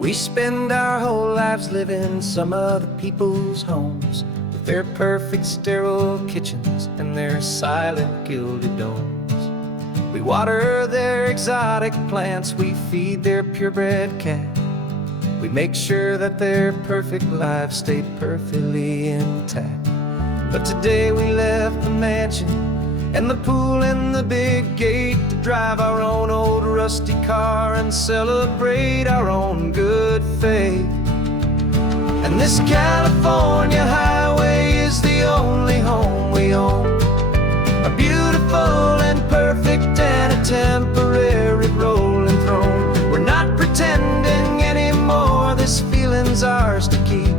We spend our whole lives living some other people's homes, with their perfect sterile kitchens and their silent gilded domes. We water their exotic plants, we feed their purebred cat. We make sure that their perfect lives stay perfectly intact. But today we left the mansion and the pool and the big gate to drive our own old rusty car and celebrate our own good faith. And this California highway is the only home we own, a beautiful and perfect and a temporary rolling throne. We're not pretending anymore, this feeling's ours to keep,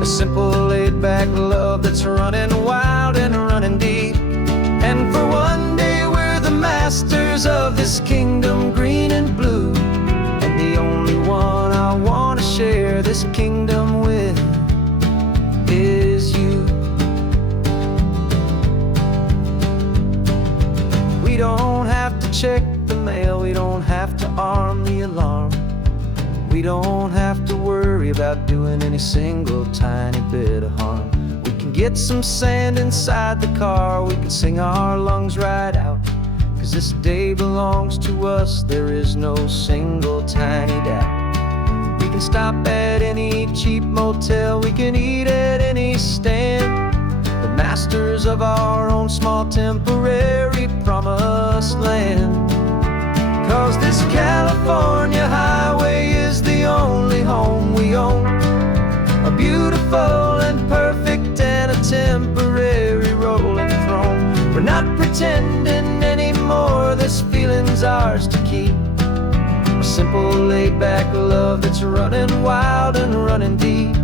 a simple laid-back love that's running wild and running deep. And for one day we're the masters of this kingdom green and blue, and the only one I want to share this kingdom with is you. We don't have to check the mail, we don't have to arm the alarm, we don't have to worry about doing any single tiny bit of harm. We can get some sand inside the car, we can sing our lungs right out, 'cause this day belongs to us, there is no single tiny doubt. We can stop at any cheap motel, we can eat at any stand, the masters of our own small temporary promised land. 'Cause this California highway is the only home we own, a beautiful and perfect and a temporary rolling throne. We're not pretending anymore, this feeling's ours to keep, a simple laid-back love that's running wild and running deep.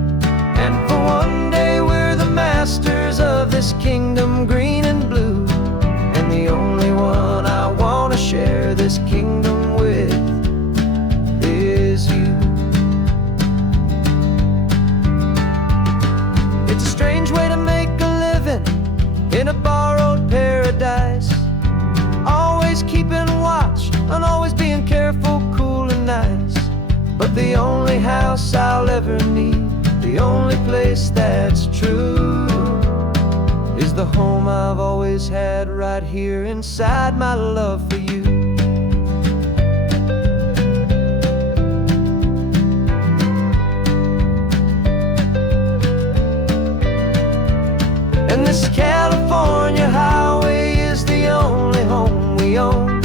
And for one day we're the masters of this kingdom green and blue, and the only one I want to share this kingdom with is you. It's a strange way to make a living in a borrowed paradise, always keeping watch and always being careful, cool and nice. But the only house I'll ever need, the only place that's true, is the home I've always had right here inside my love for you. And this California highway is the only home we own,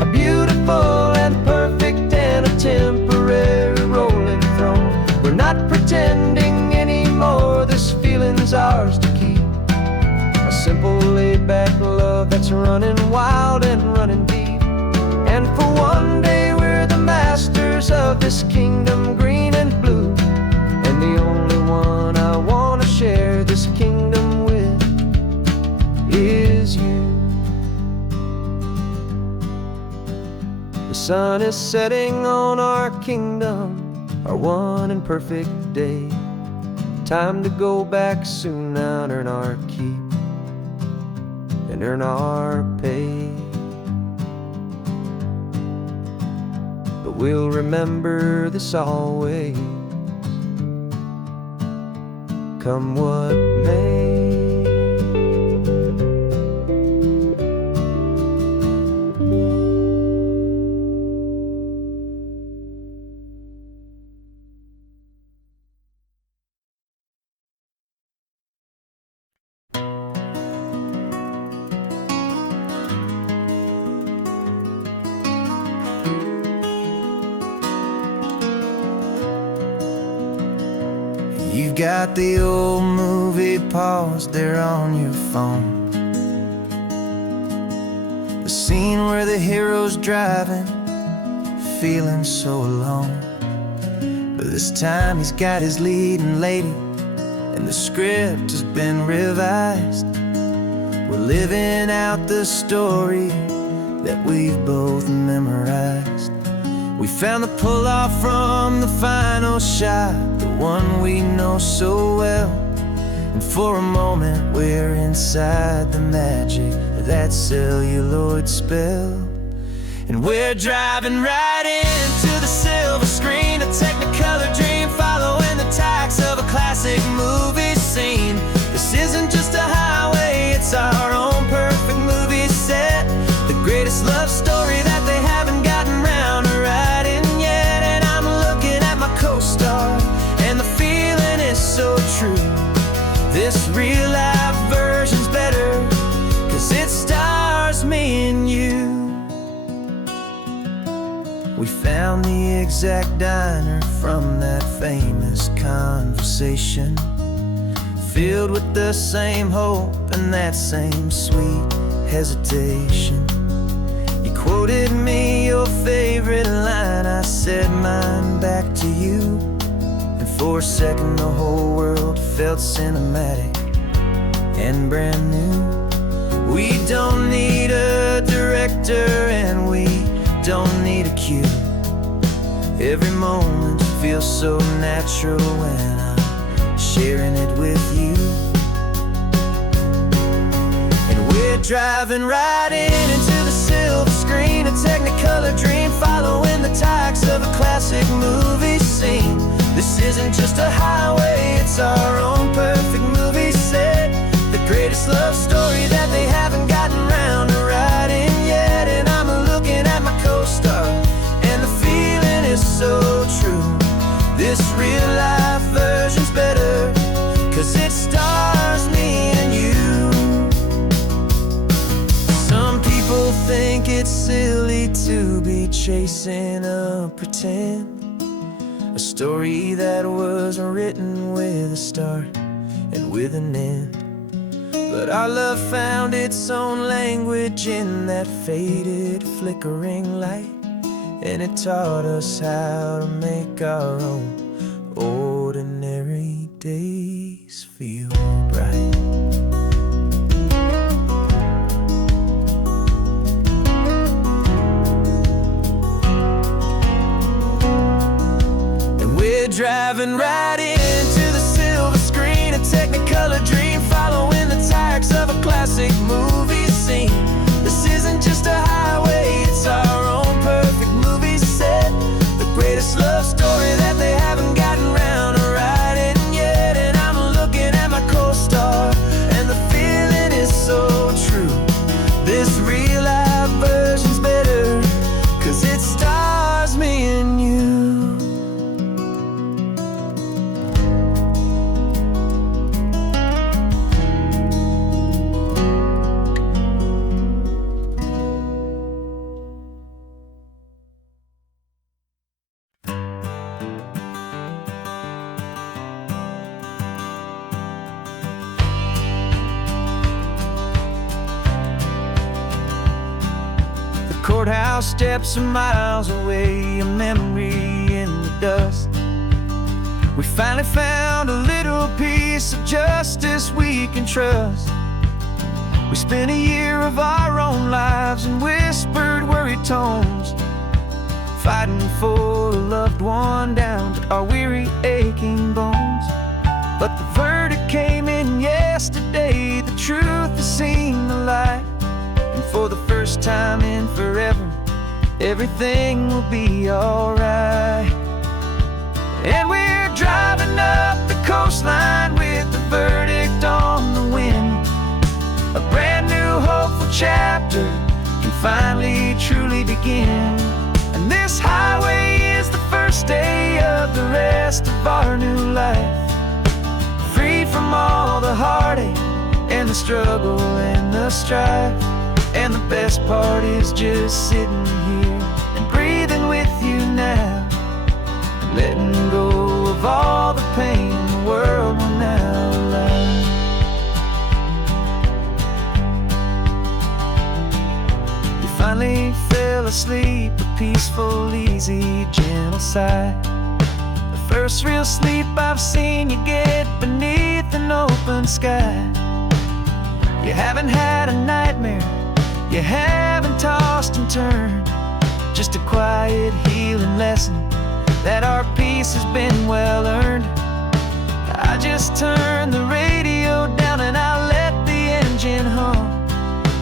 a beautiful and perfect and a temporary rolling throne. We're not pretending anymore, this feeling's ours to keep, a simple laid-back love that's running wild and running deep. And for one day we're the masters of this kingdom green and blue, and the only one I want to share this kingdom with is you. The sun is setting on our kingdom, our one and perfect day. Time to go back soon now and earn our keep and earn our pay. But we'll remember this always, come what may. You've got the old movie paused there on your phone, the scene where the hero's driving, feeling so alone. But this time he's got his leading lady, and the script has been revised. We're living out the story that we've both memorized. We found the pull-off from the final shot, the one we know so well. And for a moment we're inside the magic of that celluloid spell. And we're driving right into the silver screen, a technicolor dream following the tacks of a classic movie scene. This isn't just a highway, it's our own perfect movie set, the greatest love story that they haven't gotten round to writing yet. And I'm looking at my co-star, and the feeling is so true. This real life version's better, 'cause it stars me and you. We found the exact diner from that famous conversation, filled with the same hope and that same sweet hesitation. You quoted me your favorite line, I said mine back to you, and for a second the whole world felt cinematic and brand new. We don't need a director and we don't need a cue. Every moment feels so natural when I'm sharing it with you. And we're driving right into the silver screen, a technicolor dream following the tacks of a classic movie scene. This isn't just a highway, it's our own perfect movie set, the greatest love story that they haven't gotten round to writing yet. And I'm looking at my co-star, and the feeling is so true. This real life version's better, 'cause it stars me and you. Some people think it's silly to be chasing a pretend, a story that was written with a start and with an end. But our love found its own language in that faded, flickering light, and it taught us how to make our own ordinary days feel bright. And we're driving right into the silver screen, a technicolor dream following the tacks of a classic movie scene. This isn't just a highway, it's our own perfect movie set, the greatest love story that they haven't gotten round to writing yet. And I'm looking at my co-star, and the feeling is so true. This real life version's better, 'cause it stars me and you. Courthouse steps are miles away, a memory in the dust. We finally found a little piece of justice we can trust. We spent a year of our own lives in whispered, worried tones, fighting for a loved one down to our weary, aching bones. But the verdict came in yesterday, the truth has seen the light. And for the first time in forever, everything will be alright. And we're driving up the coastline with the verdict on the wind. A brand new hopeful chapter can finally truly begin. And this highway is the first day of the rest of our new life, freed from all the heartache and the struggle and the strife. And the best part is just sitting here and breathing with you now, and letting go of all the pain the world will now allow. You finally fell asleep, a peaceful, easy, gentle sigh, the first real sleep I've seen you get beneath an open sky. You haven't had a nightmare, you haven't tossed and turned, just a quiet healing lesson that our peace has been well earned. I just turned the radio down and I let the engine hum,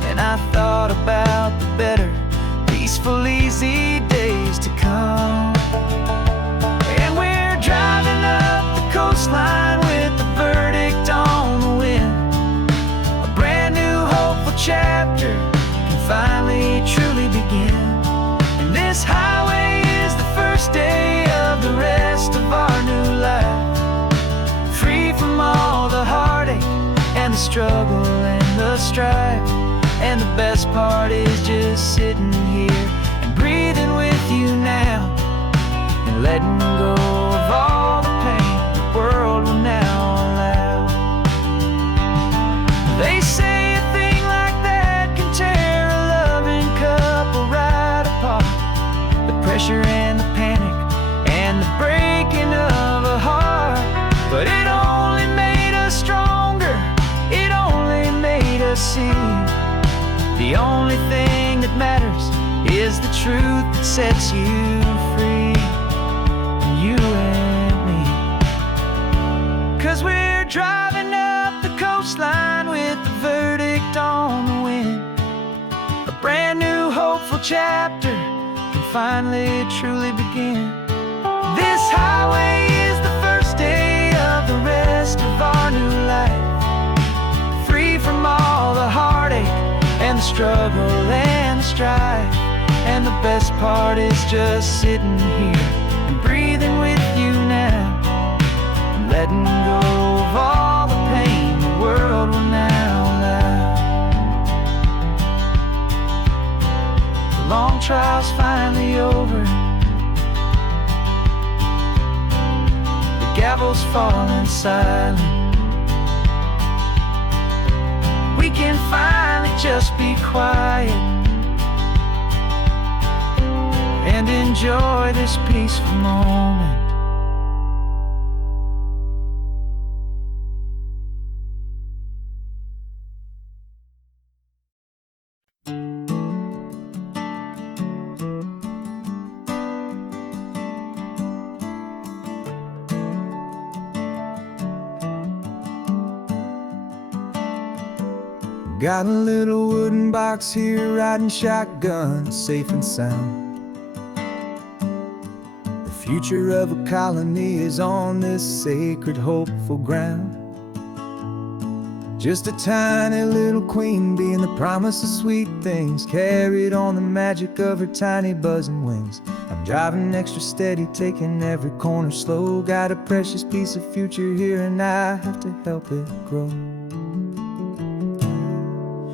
and I thought about the better, peacefully finally truly begin. And this highway is the first day of the rest of our new life, free from all the heartache and the struggle and the strife. And the best part is just sitting here and breathing with you now, and letting go of all the pain the world will now allow. They say a thing like that can tear a loving couple right apart. The pressure and the panic and the breaking of a heart. But it only made us stronger, it only made us see the only thing that matters is the truth that sets you free, you and me. 'Cause we're driving up the coastline with the verdict on the wind. A brand new hopeful chapter can finally truly begin. This highway is the first day of the rest of our new life, free from all the heartache and the struggle and the strife. And the best part is just sitting here and breathing with you now, and letting go of all the pain the world will now allow. The long trial's finally over, the gavel's falling silent. We can finally just be quiet and enjoy this peaceful moment. Got a little wooden box here, riding shotgun, safe and sound. The future of a colony is on this sacred, hopeful ground. Just a tiny little queen bee and the promise of sweet things, carried on the magic of her tiny buzzing wings. I'm driving extra steady, taking every corner slow. Got a precious piece of future here and I have to help it grow.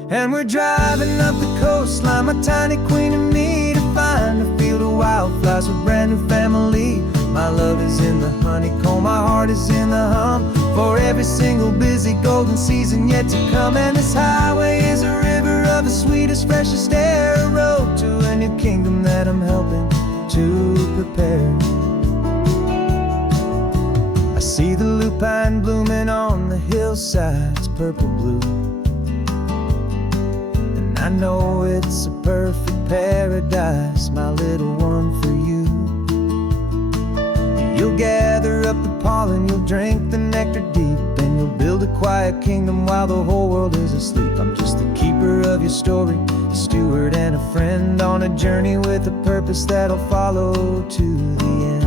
And we're driving up the coastline, my tiny queen and me, to find a field of wildflowers, a brand new family. My love is in the honeycomb, my heart is in the hum, for every single busy golden season yet to come. And this highway is a river of the sweetest, freshest air, a road to a new kingdom that I'm helping to prepare. I see the lupine blooming on the hillsides, purple blue, I know it's a perfect paradise, my little one, for you. You'll gather up the pollen, you'll drink the nectar deep, and you'll build a quiet kingdom while the whole world is asleep. I'm just the keeper of your story, a steward and a friend, on a journey with a purpose that'll follow to the end.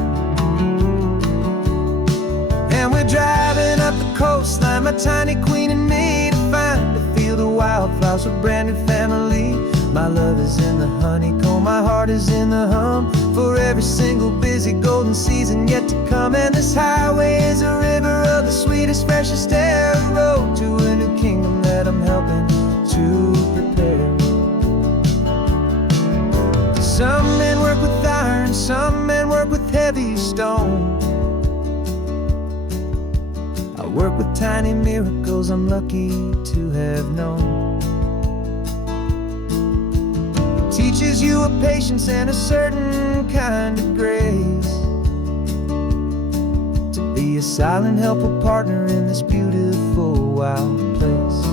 And we're driving up the coastline, my tiny queen and me, to find a field of wildflowers, a brand new family. My love is in the honeycomb, my heart is in the hum, for every single busy golden season yet to come. And this highway is a river of the sweetest, freshest air, a road to a new kingdom that I'm helping to prepare. Some men work with iron, some men work with heavy stone. I work with tiny miracles I'm lucky to have known. Teaches you a patience and a certain kind of grace, to be a silent, helpful partner in this beautiful, wild place.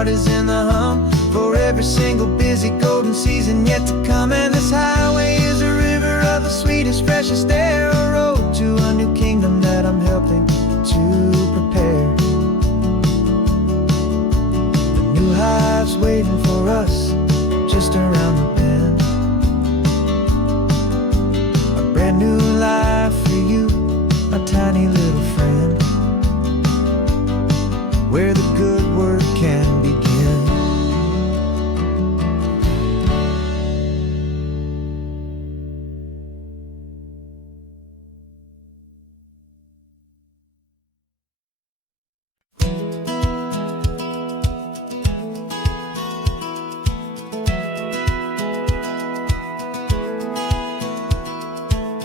heart is in the hum for every single busy golden season yet to come. And this highway is a river of the sweetest, freshest air, a road to a new kingdom that I'm helping to prepare. The new hive's waiting for us just around the bend. A brand new life for you, my tiny little friend, where the good work can begin.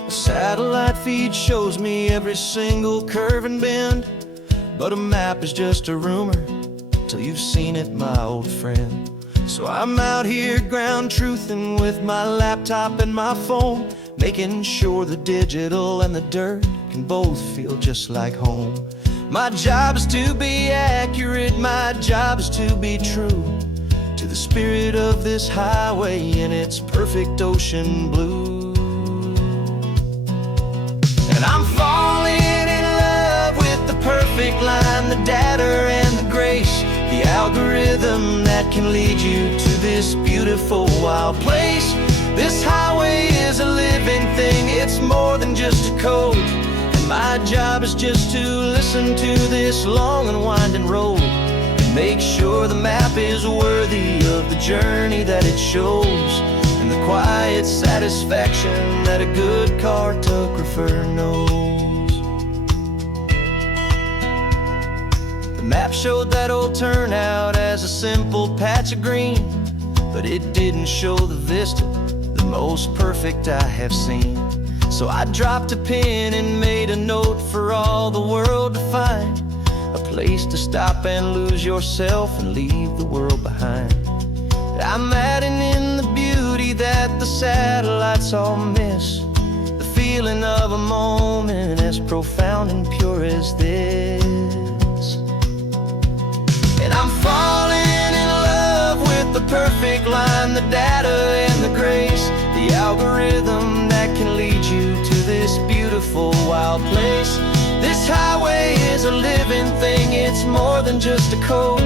Satellite feed shows me every single curve and bend, but a map is just a rumor till you've seen it, my old friend. So I'm out here ground truthin' with my laptop and my phone, making sure the digital and the dirt can both feel just like home. My job is to be accurate, my job is to be true to the spirit of this highway in its perfect ocean blue. And I'm falling in love with the perfect line, the data and the grace, the algorithm that can lead you to this beautiful wild place. This highway is a living thing, it's more than just a code. And my job is just to listen to this long and winding road and make sure the map is worthy of the journey that it shows, and the quiet satisfaction that a good cartographer knows. The map showed that old turnout as a simple patch of green, but it didn't show the vista, the most perfect I have seen. So I dropped a pin and made a note for all the world to find, a place to stop and lose yourself and leave the world behind. I'm adding in the beauty that the satellites all miss, the feeling of a moment as profound and pure as this. And I'm falling in love with the perfect line, the data and the grace, the algorithm that can lead you to this beautiful wild place. This highway is a living thing, it's more than just a code.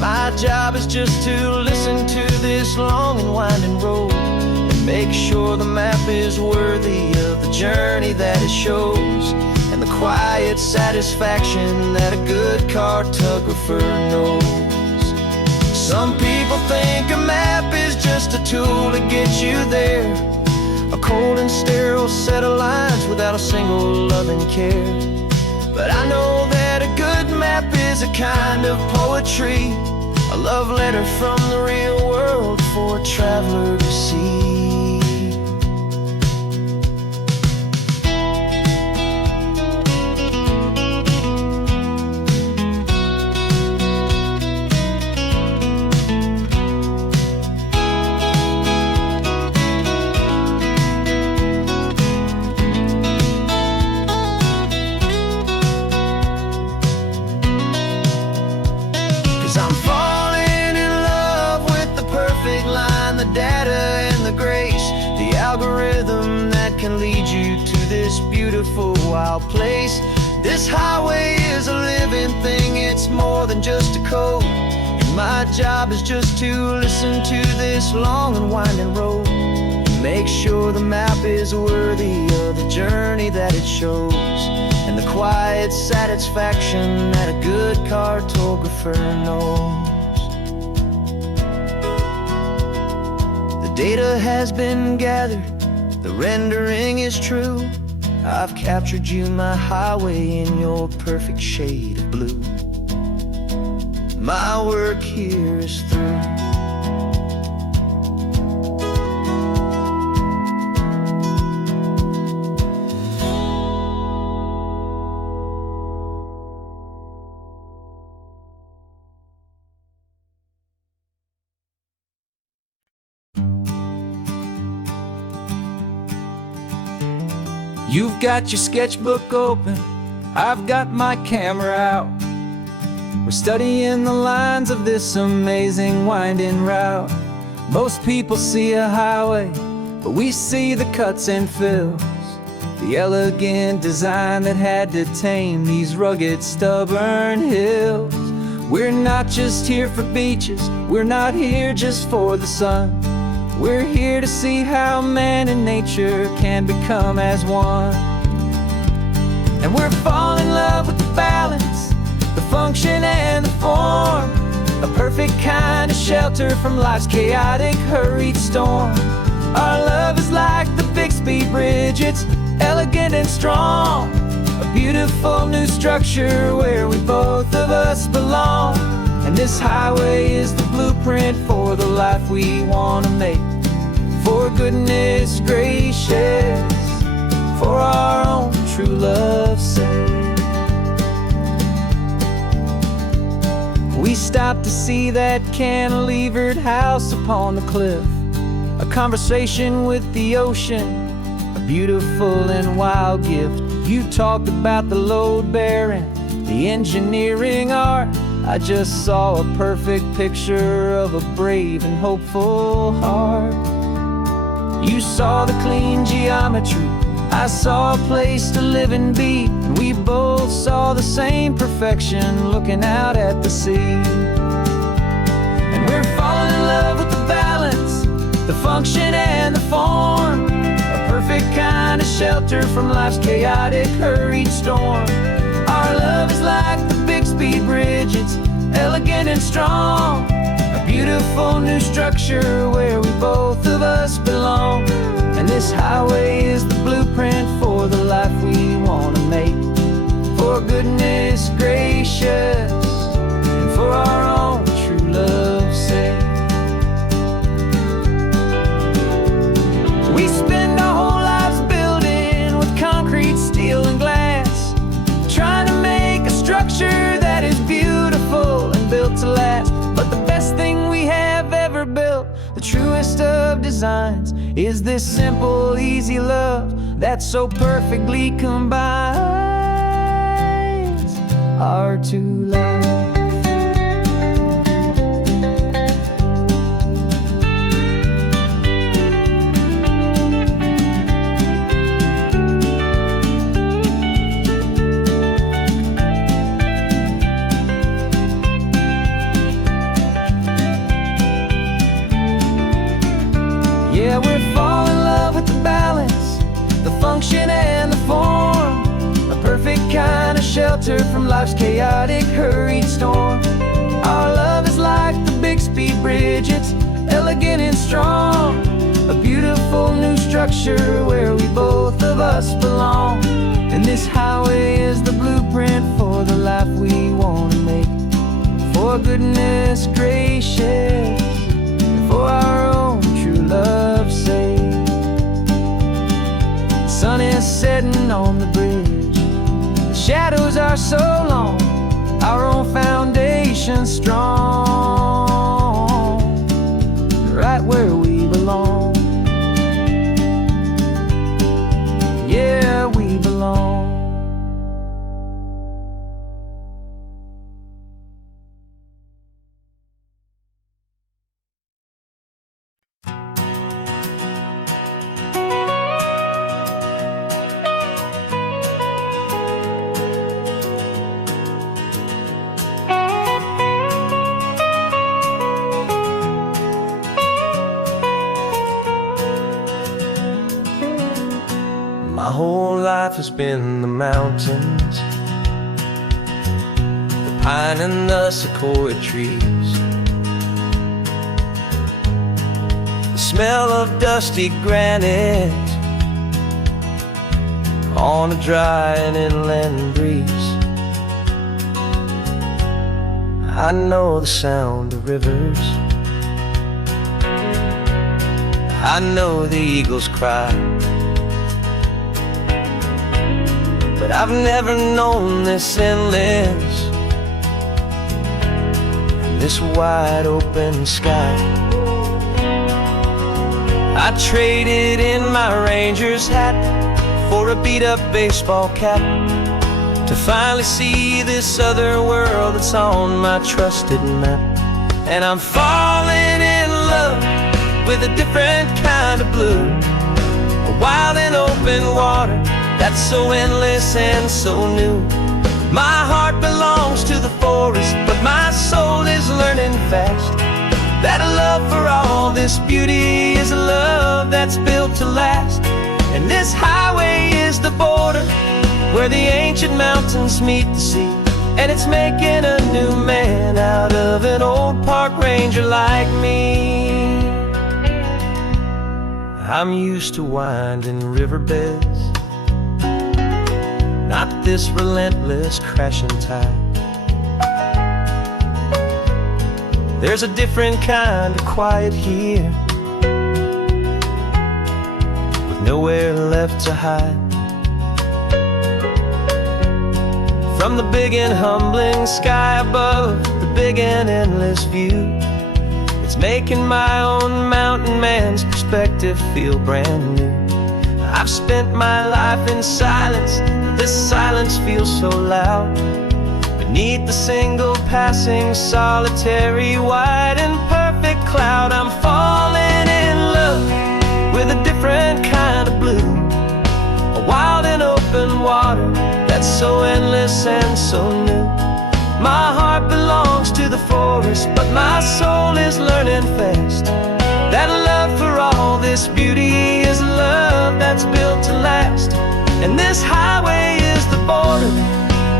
My job is just to listen to this long and winding road and make sure the map is worthy of the journey that it shows, and the quiet satisfaction that a good cartographer knows. Some people think a map is just a tool to get you there, a cold and sterile set of lines without a single loving care. But I know that a good map is a kind of poetry, a love letter from the real world for a traveler to see. 'Cause I'm falling in love with the perfect line, the data and the grace, the algorithm that can lead you to this beautiful wild place. This highway is a living thing, it's more than just a code. And my job is just to listen to this long and winding road and make sure the map is worthy of the journey that it shows, and the quiet satisfaction that a good cartographer knows. The data has been gathered, the rendering is true. I've captured you, my highway, in your perfect shade of blue. My work here is through. You've got your sketchbook open, I've got my camera out. We're studying the lines of this amazing winding route. Most people see a highway, but we see the cuts and fills, the elegant design that had to tame these rugged, stubborn hills. We're not just here for beaches, we're not here just for the sun. We're here to see how man and nature can become as one. And we're falling in love with the balance, the function and the form, a perfect kind of shelter from life's chaotic, hurried storm. Our love is like the Bixby Bridge, it's elegant and strong, a beautiful new structure where we both of us belong. And this highway is the blueprint for the life we want to make. For goodness gracious, for our own true love's sake. We stopped to see that cantilevered house upon the cliff, a conversation with the ocean, a beautiful and wild gift. You talked about the load bearing, the engineering art. I just saw a perfect picture of a brave and hopeful heart. You saw the clean geometry, I saw a place to live and be, and we both saw the same perfection looking out at the sea. And we're falling in love with the balance, the function and the form, a perfect kind of shelter from life's chaotic, hurried storm. Our love is like the Bixby Bridge, it's elegant and strong, a beautiful new structure where we both of us belong. And this highway is the blueprint for the life we want to make. For goodness gracious, and for our own true love's sake. We spend our whole lives building with concrete, steel and glass, trying to make a structure that is beautiful and built to last. But the best thing we have ever built, the truest of designs, is this simple, easy love that so perfectly combines our two lives. Yeah, we're falling in love with the balance, the function and the form, a perfect kind of shelter from life's chaotic, hurried storm. Our love is like the Bixby Bridge, it's elegant and strong, a beautiful new structure where we both of us belong. And this highway is the blueprint for the life we want to make. For goodness gracious, and for our own true love's sake. The sun is setting on the bridge, the shadows are so long, our own foundation strong, right where we belong. Yeah, we belong. My whole life has been the mountains, the pine and the sequoia trees, the smell of dusty granite on a dry and inland breeze. I know the sound of rivers, I know the eagles cry, but I've never known this endless and this wide open sky. I traded in my Ranger's hat for a beat-up baseball cap to finally see this other world that's on my trusted map. And I'm falling in love with a different kind of blue, a wild and open water that's so endless and so new. My heart belongs to the forest, but my soul is learning fast that a love for all this beauty is a love that's built to last. And this highway is the border where the ancient mountains meet the sea, and it's making a new man out of an old park ranger like me. I'm used to winding riverbeds, not this relentless crashing tide. There's a different kind of quiet here, with nowhere left to hide. From the big and humbling sky above, the big and endless view, it's making my own mountain man's perspective feel brand new. I've spent my life in silence, this silence feels so loud. Beneath the single passing solitary white and perfect cloud, I'm falling in love with a different kind of blue, a wild and open water that's so endless and so new. My heart belongs to the forest, but my soul is learning fast that a love for all this beauty is a love that's built to last. And this highway is the border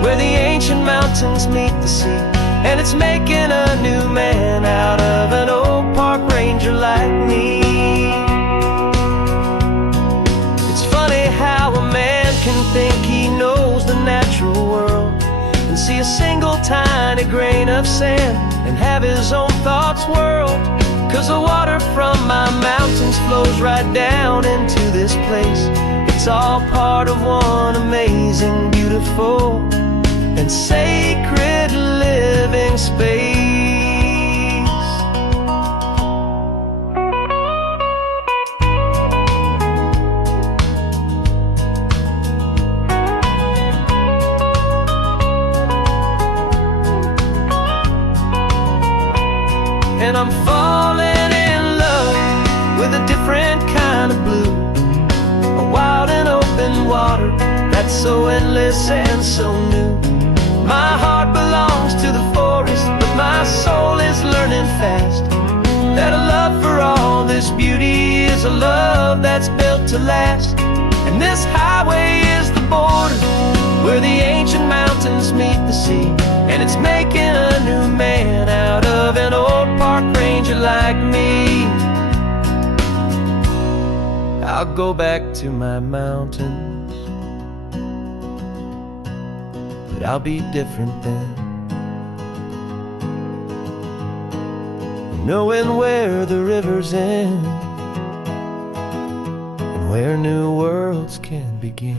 where the ancient mountains meet the sea, and it's making a new man out of an old park ranger like me. It's funny how a man can think he knows the natural world and see a single tiny grain of sand and have his own thoughts whirl. 'Cause the water from my mountains flows right down into this place. It's all part of one amazing, beautiful, and sacred living space. And I'm falling in love with a different kind of blue, a wild and open water that's so endless and so new. My heart belongs to the forest, but my soul is learning fast that a love for all this beauty is a love that's built to last. And this highway is the border where the ancient mountains meet the sea, and it's making a new man out of an old park ranger like me. I'll go back to my mountains, but I'll be different then, knowing where the rivers end and where new worlds can begin.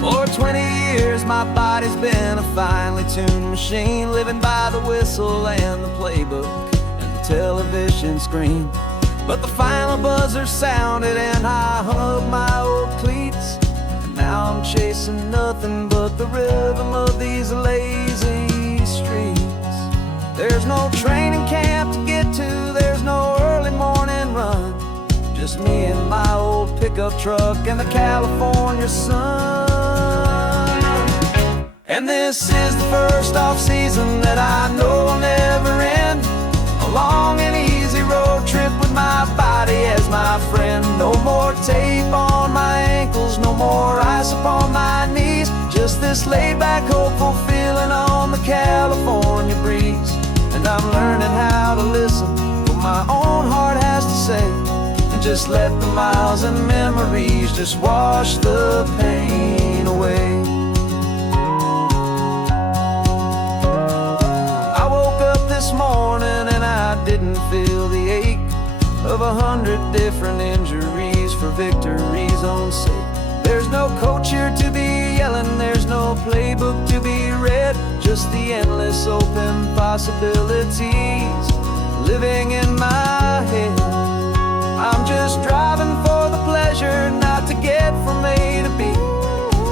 For 20 years my body's been a finely tuned machine, living by the whistle and the playbook and the television screen. But the final buzzer sounded and I hung up my old cleats, and now I'm chasing nothing but the rhythm of these lazy streets. There's no training camp to get to, there's no early morning run, just me and my old pickup truck and the California sun. And this is the first off-season that I know will never end, a long and easy road trip with my body as my friend. No more tape on my ankles, no more ice upon my knees, just this laid-back, hopeful feeling on the California breeze. And I'm learning how to listen what my own heart has to say, and just let the miles and memories just wash the pain away. This morning and I I didn't feel the ache of 100 different injuries for victory's own sake. There's no coach here to be yelling, there's no playbook to be read, just the endless open possibilities living in my head. I'm just driving for the pleasure, not to get from A to B.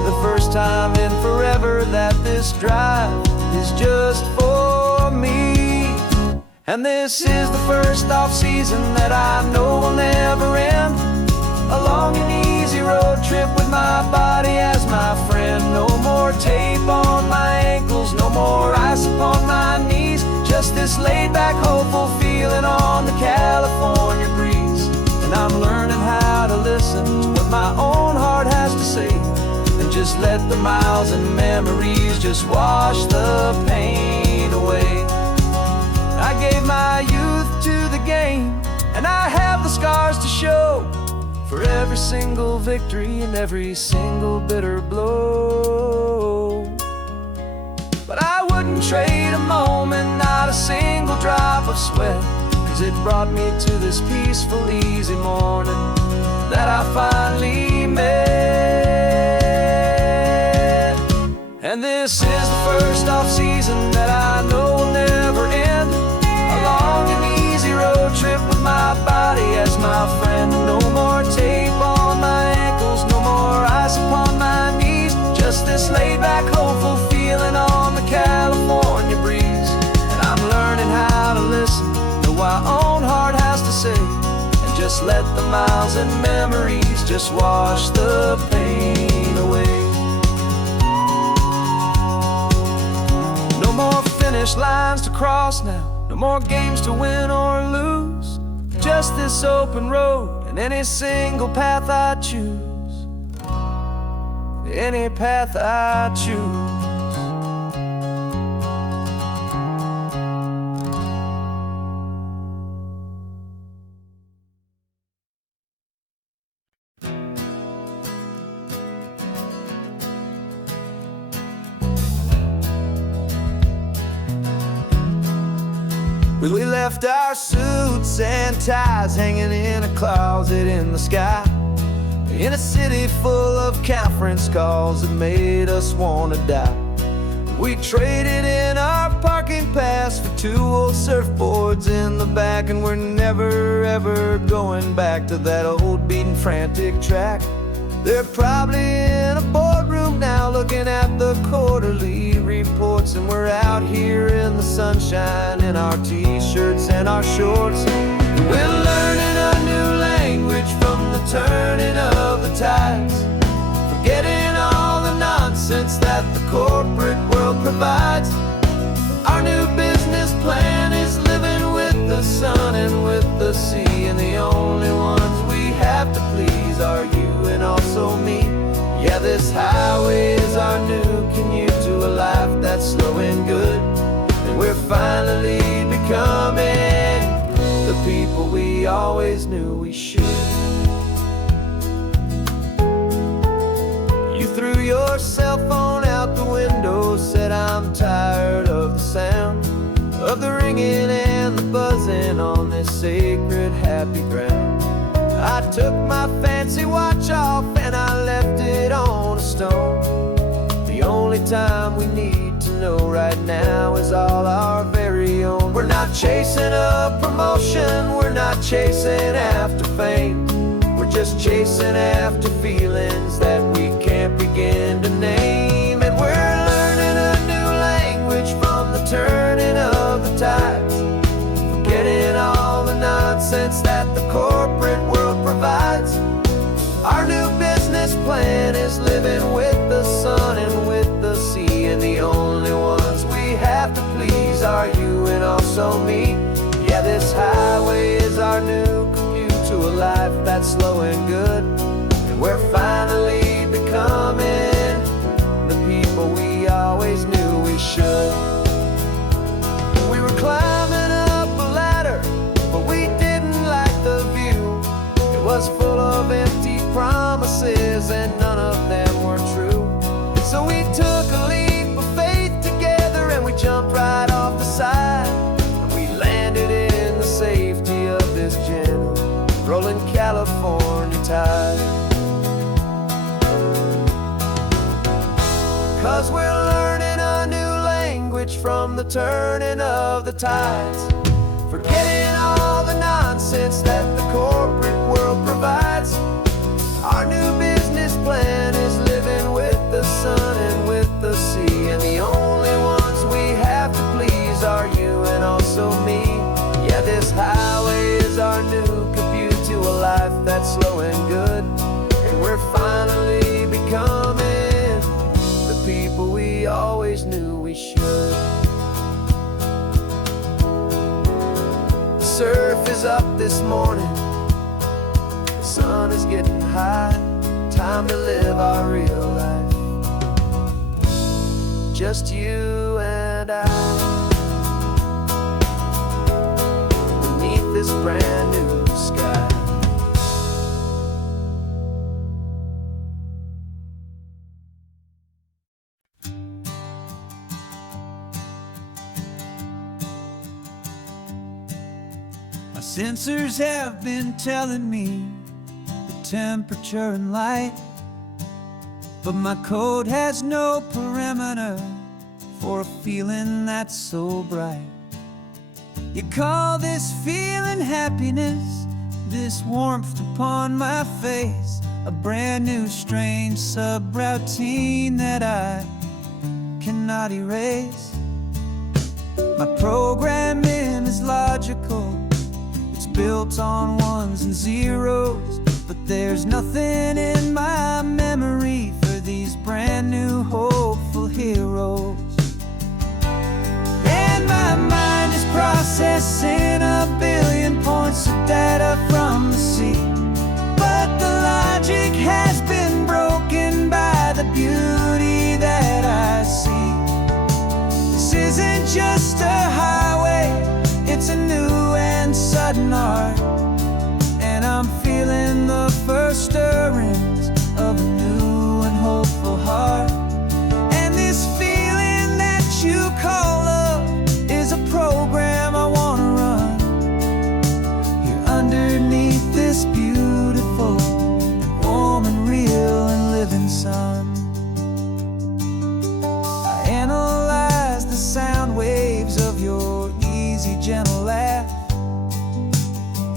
The first time in forever that this drive is just for me. And this is the first off-season that I know will never end. A long and easy road trip with my body as my friend. No more tape on my ankles, no more ice upon my knees. Just this laid-back, hopeful feeling on the California breeze. And I'm learning how to listen to what my own heart has to say, and just let the miles and memories just wash the pain away. I gave my youth to the game, and I have the scars to show for every single victory and every single bitter blow. But I wouldn't trade a moment, not a single drop of sweat, 'cause it brought me to this peaceful, easy morning that I finally met. And this is the first off-season that I know will never end. A long and easy road trip with my body as my friend. No more tape on my ankles, no more ice upon my knees. Just this laid-back, hopeful feeling on the California breeze. And I'm learning how to listen to what my own heart has to say, and just let the miles and memories just wash the pain away. No more finish lines to cross now, no more games to win or lose. Just this open road and any single path I choose. Any path I choose. We left our suits and ties hanging in a closet in the sky, in a city full of conference calls that made us wanna die. We traded in our parking pass for 2 old surfboards in the back, and we're never ever going back to that old beaten frantic track. They're probably in a boardroom now looking at the quarterly reports, and we're out here in the sunshine in our t-shirts and our shorts. We're learning a new language from the turning of the tides, forgetting all the nonsense that the corporate world provides. Our new business plan is living with the sun and with the sea, and the only ones we have to please are you and also me. Yeah, this highway is our new commute to a life that's slow and good, and we're finally becoming the people we always knew we should. You threw your cell phone out the window, said I'm tired of the sound of the ringing and the buzzing on this sacred happy ground. I took my fancy watch off and I left it on a stone. The only time we need to know right now is all our very own. We're not chasing a promotion, we're not chasing after fame. We're just chasing after feelings that we can't begin to name. And we're learning a new language from the turning of the tides, forgetting all the nonsense that the corporate world provides. Our new business plan is living with the sun and with the sea, and the only ones we have to please are you and also me. Yeah, this highway is our new commute to a life that's slow and good, and we're finally becoming the people we always knew we should. We were climbing up a ladder, but we didn't like the view. It was full of empty promises and none of them were true. So we took a leap of faith together, and we jumped right off the side, and we landed in California tide. 'Cause we're learning a new language from the turning of the tides, forgetting all the nonsense that the corporate world provides. Our new business plan is living with the sun and with the sea, and the only ones we have to please are you and also me. Yeah, this highway is our new commute to a life that's slow and good, and we're finally becoming the people we always knew we should. The surf is up this morning, the sun is getting high, time to live our real life, just you and I, beneath this brand new sky. My sensors have been telling me the temperature and light, but my code has no perimeter for a feeling that's so bright. You call this feeling happiness, this warmth upon my face, a brand new strange subroutine that I cannot erase. My programming is logical, it's built on ones and zeros, but there's nothing in my memory for these brand new hopeful heroes. And my mind is processing a billion points of data from the sea, but the logic has been broken by the beauty that I see. This isn't just a highway, it's a new and sudden art, and I'm feeling the first stirrings of a new and hopeful heart. And this feeling that you call love is a program I wanna run here underneath this beautiful, warm and real and living sun. I analyze the sound waves of your easy, gentle laugh.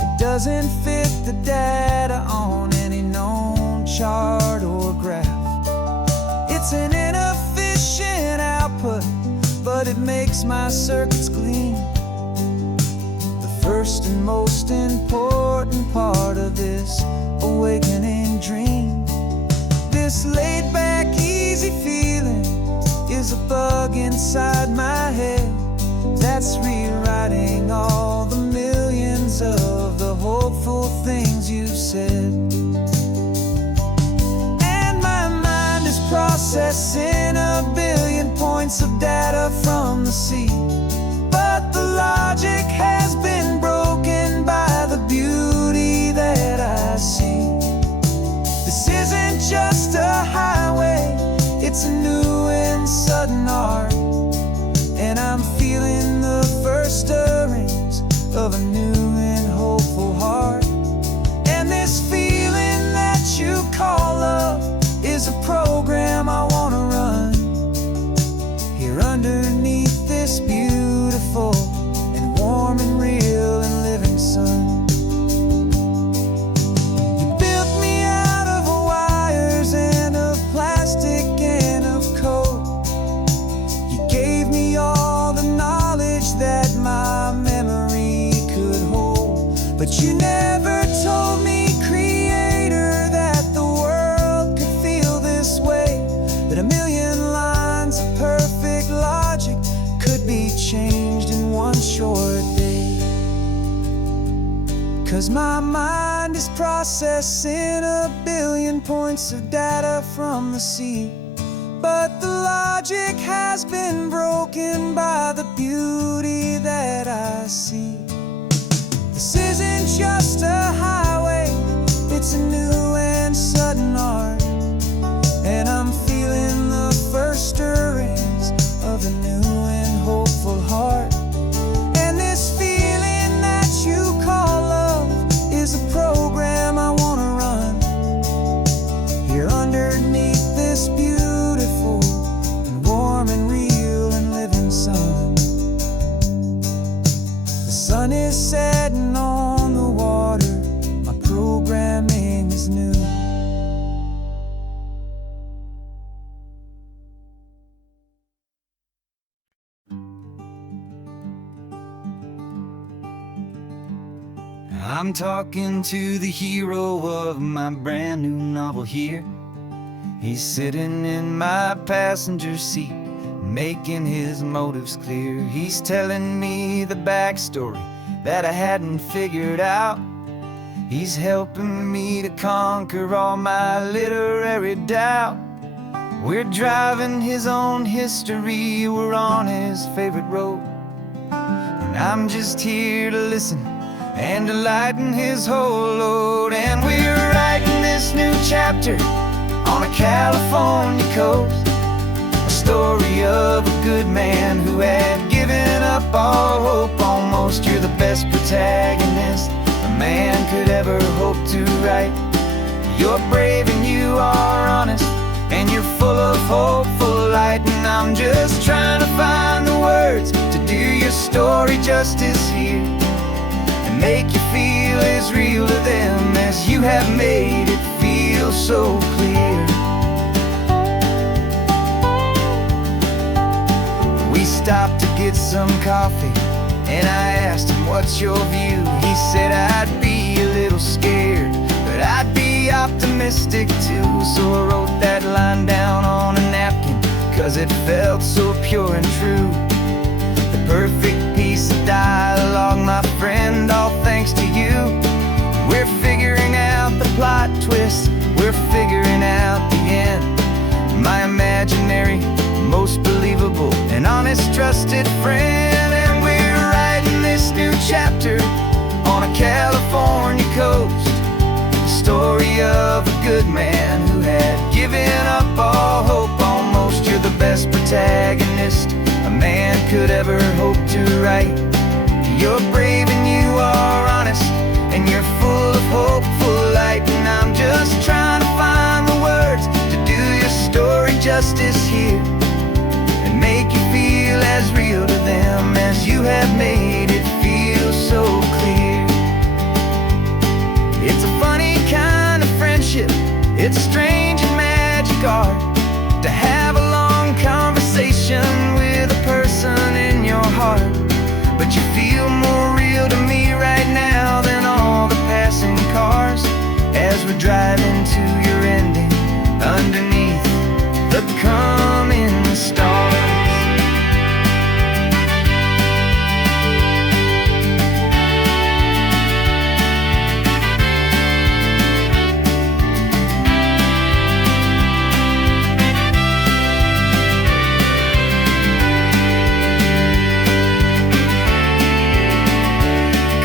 It doesn't fit the data on any known chart or graph. It's an inefficient output, but it makes my circuits gleam. The first and most important part of this awakening dream. This laid-back, easy feeling is a bug inside my head that's rewriting all the millions of the hopeful things you said. And my mind is processing a billion points of data from the sea, but the logic has been broken by the beauty that I see. This isn't just a highway, it's a new and sudden art, and I'm feeling the first stirrings of a new and hopeful heart. And this feeling that you call love is a program I wanna run here underneath this beautiful and warm and real and living sun. You built me out of wires and of plastic and of code. You gave me all the knowledge that my memory could hold, but you never told me, Creator, that the world could feel this way, that a million lines of perfect logic could be changed in one short day. 'Cause my mind is processing a billion points of data from the sea, but the logic has been broken by the beauty that I see. This isn't just a highway, it's a new and sudden art, and I'm feeling the first stirrings of a new and hopeful heart. And this feeling that you call love is a program I I'm talking to the hero of my brand new novel here. He's sitting in my passenger seat, making his motives clear. He's telling me the backstory that I hadn't figured out. He's helping me to conquer all my literary doubt. We're driving his own history, we're on his favorite road, and I'm just here to listen and to lighten his whole load. And we're writing this new chapter on a California coast, a story of a good man who had given up all hope almost. You're the best protagonist a man could ever hope to write. You're brave and you are honest, and you're full of hopeful light. And I'm just trying to find the words to do your story justice here, and make you feel as real to them as you have made it feel so clear. We stopped to get some coffee, and I asked him, what's your view? He said, I'd be a little scared, but I'd be optimistic too. So I wrote that line down on a napkin, 'cause it felt so pure and true. The perfect piece of dialogue, my friend, all thanks to you. We're figuring out the plot twist, we're figuring out the end. My imaginary, most believable and honest trusted friend. And we're writing this new chapter on a California coast, the story of a good man who had given up all hope almost. You're the best protagonist a man could ever hope to write. You're brave and you are honest, and you're full of hopeful light. And I'm just trying to find the words to do your story justice here, and make you feel as real to them as you have made it feel so clear. It's a funny kind of friendship, it's strange and magic art to have a long conversation with a person in your heart. But you feel more real to me right now than all the passing cars, as we're driving to your ending underneath the coming stars.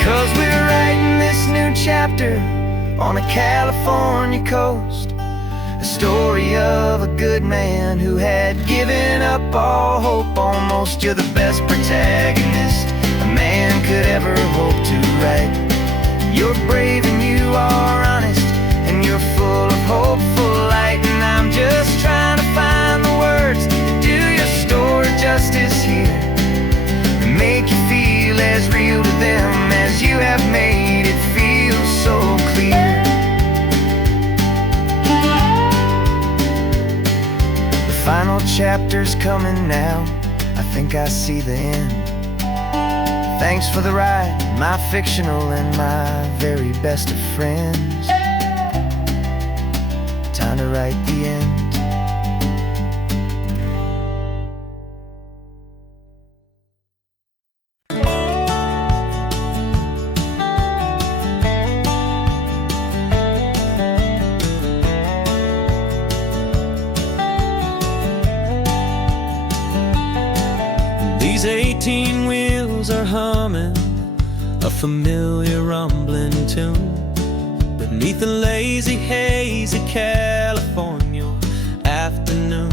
'Cause we're writing this new chapter on a California coast, a story of a good man who had given up all hope almost. You're the best protagonist a man could ever hope to write. You're brave and you are honest, and you're full of hopeful light. And I'm just trying to find the words to do your story justice here, and make you feel as real to them as you have made it feel so clear. The final chapter's coming now, I think I see the end. Thanks for the ride, my fictional and my very best of friends. Time to write the end. These 18 wheels are humming a familiar rumbling tune beneath the lazy haze of California afternoon.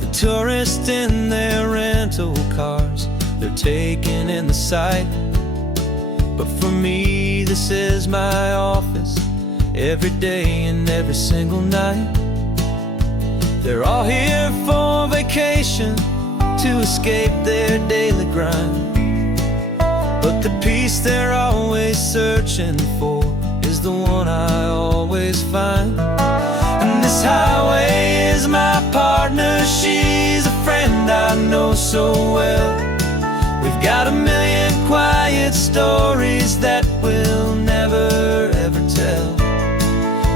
The tourists in their rental cars, they're taking in the sight. But for me, this is my office every day and every single night. They're all here for vacation, to escape their daily grind. But the peace they're always searching for is the one I always find. And this highway is my partner, she's a friend I know so well. We've got a million quiet stories that we'll never ever tell.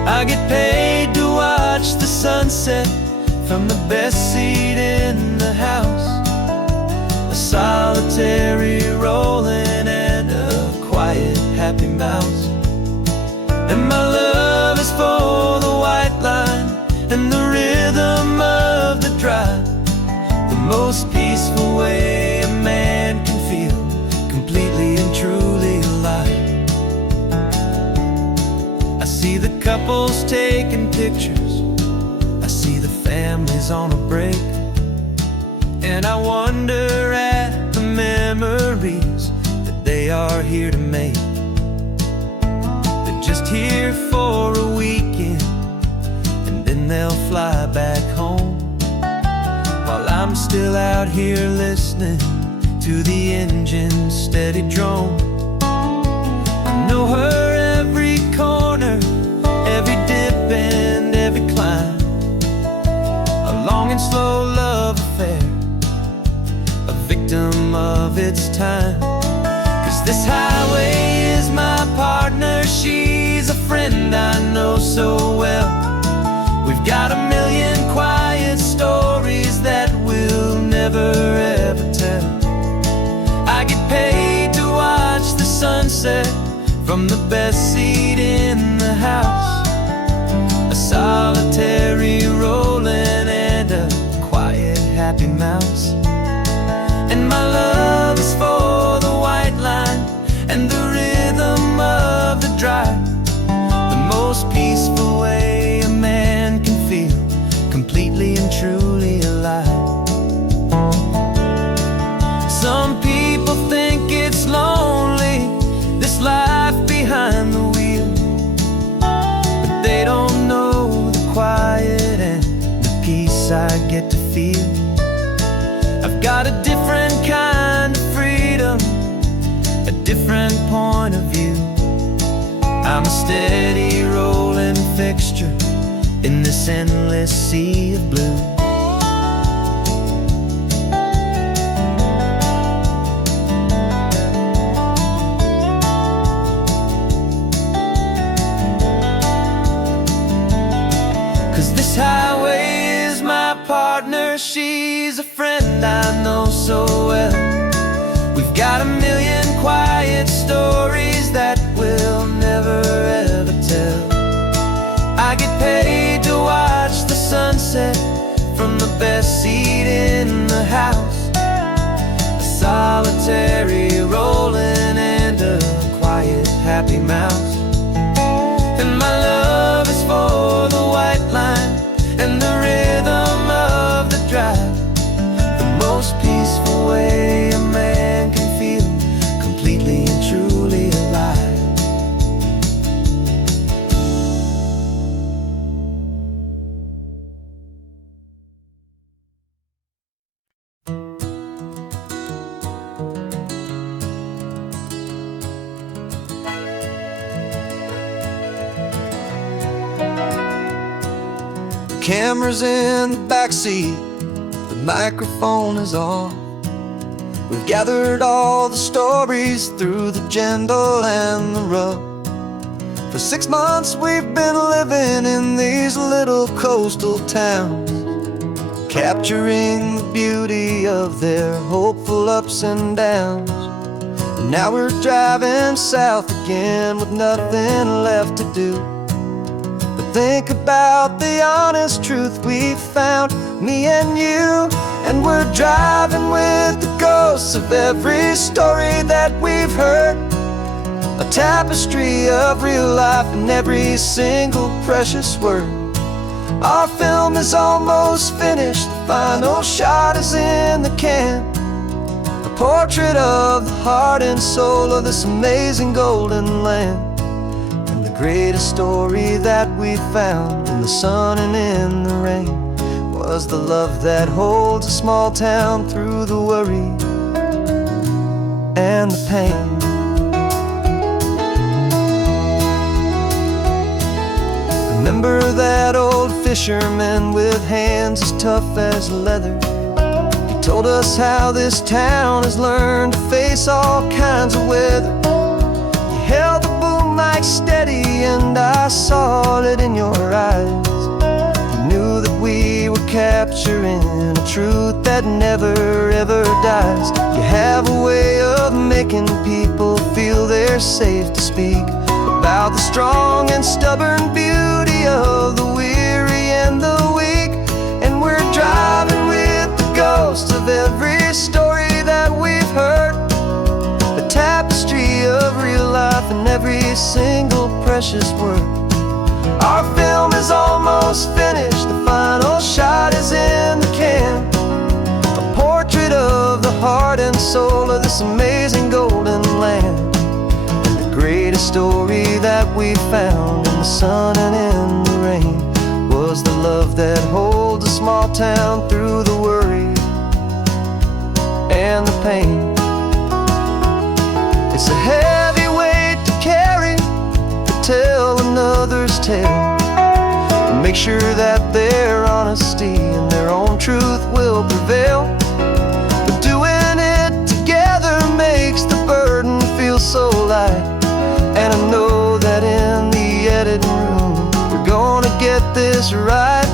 I get paid to watch the sunset from the best seat in the house, a solitary rolling and a quiet happy mouse. And my love is for the white line and the rhythm of the drive, the most peaceful way a man can feel completely and truly alive. I see the couples taking pictures, I see the families on a break, and I wonder at the memories that they are here to make. They're just here for a weekend and then they'll fly back home, while I'm still out here listening to the engine's steady drone. I know her every corner, every dip and every climb, a long and slow love affair, a victim of its time. 'Cause this highway is my partner, she's a friend I know so well. We've got a million quiet stories that we'll never ever tell. I get paid to watch the sunset from the best seat in the house, a solitary rolling and a quiet happy mouse. And my love is for the white line and the rhythm of the drive, the most peaceful way a man can feel completely and truly alive. Some people think it's lonely, this life behind the wheel, but they don't know the quiet and the peace I get to feel. I've got a different kind of freedom, a different point of view. I'm a steady rolling fixture in this endless sea of blue. 'Cause this highway is my partner, she's a friend I know so well. We've got a million quiet stories that we'll never ever tell. I get paid to watch the sunset from the best seat in the house, a solitary rolling and a quiet happy mouse. And my love is for the white line and the rhythm of the drive, the most peaceful way a man can feel completely and truly alive. Camera's in the backseat, the microphone is on. We've gathered all the stories through the gentle and the rough. For 6 months we've been living in these little coastal towns, capturing the beauty of their hopeful ups and downs. And now we're driving south again with nothing left to do. Think about the honest truth we found, me and you. And we're driving with the ghosts of every story that we've heard, a tapestry of real life in every single precious word. Our film is almost finished, the final shot is in the can, a portrait of the heart and soul of this amazing golden land. Greatest story that we found in the sun and in the rain was the love that holds a small town through the worry and the pain. Remember that old fisherman with hands as tough as leather? He told us how this town has learned to face all kinds of weather. You held the boom mic steady and I saw it in your eyes. You knew that we were capturing a truth that never ever dies. You have a way of making people feel they're safe to speak about the strong and stubborn beauty of the weary and the weak. And we're driving with the ghosts of every story that we've heard, a tapestry of real life and every single precious word. Our film is almost finished, the final shot is in the can, a portrait of the heart and soul of this amazing golden land. The greatest story that we found in the sun and in the rain was the love that holds a small town through the worry and the pain. It's a heavy weight to carry, to tell another's tale, and make sure that their honesty and their own truth will prevail. But doing it together makes the burden feel so light. And I know that in the editing room we're gonna get this right.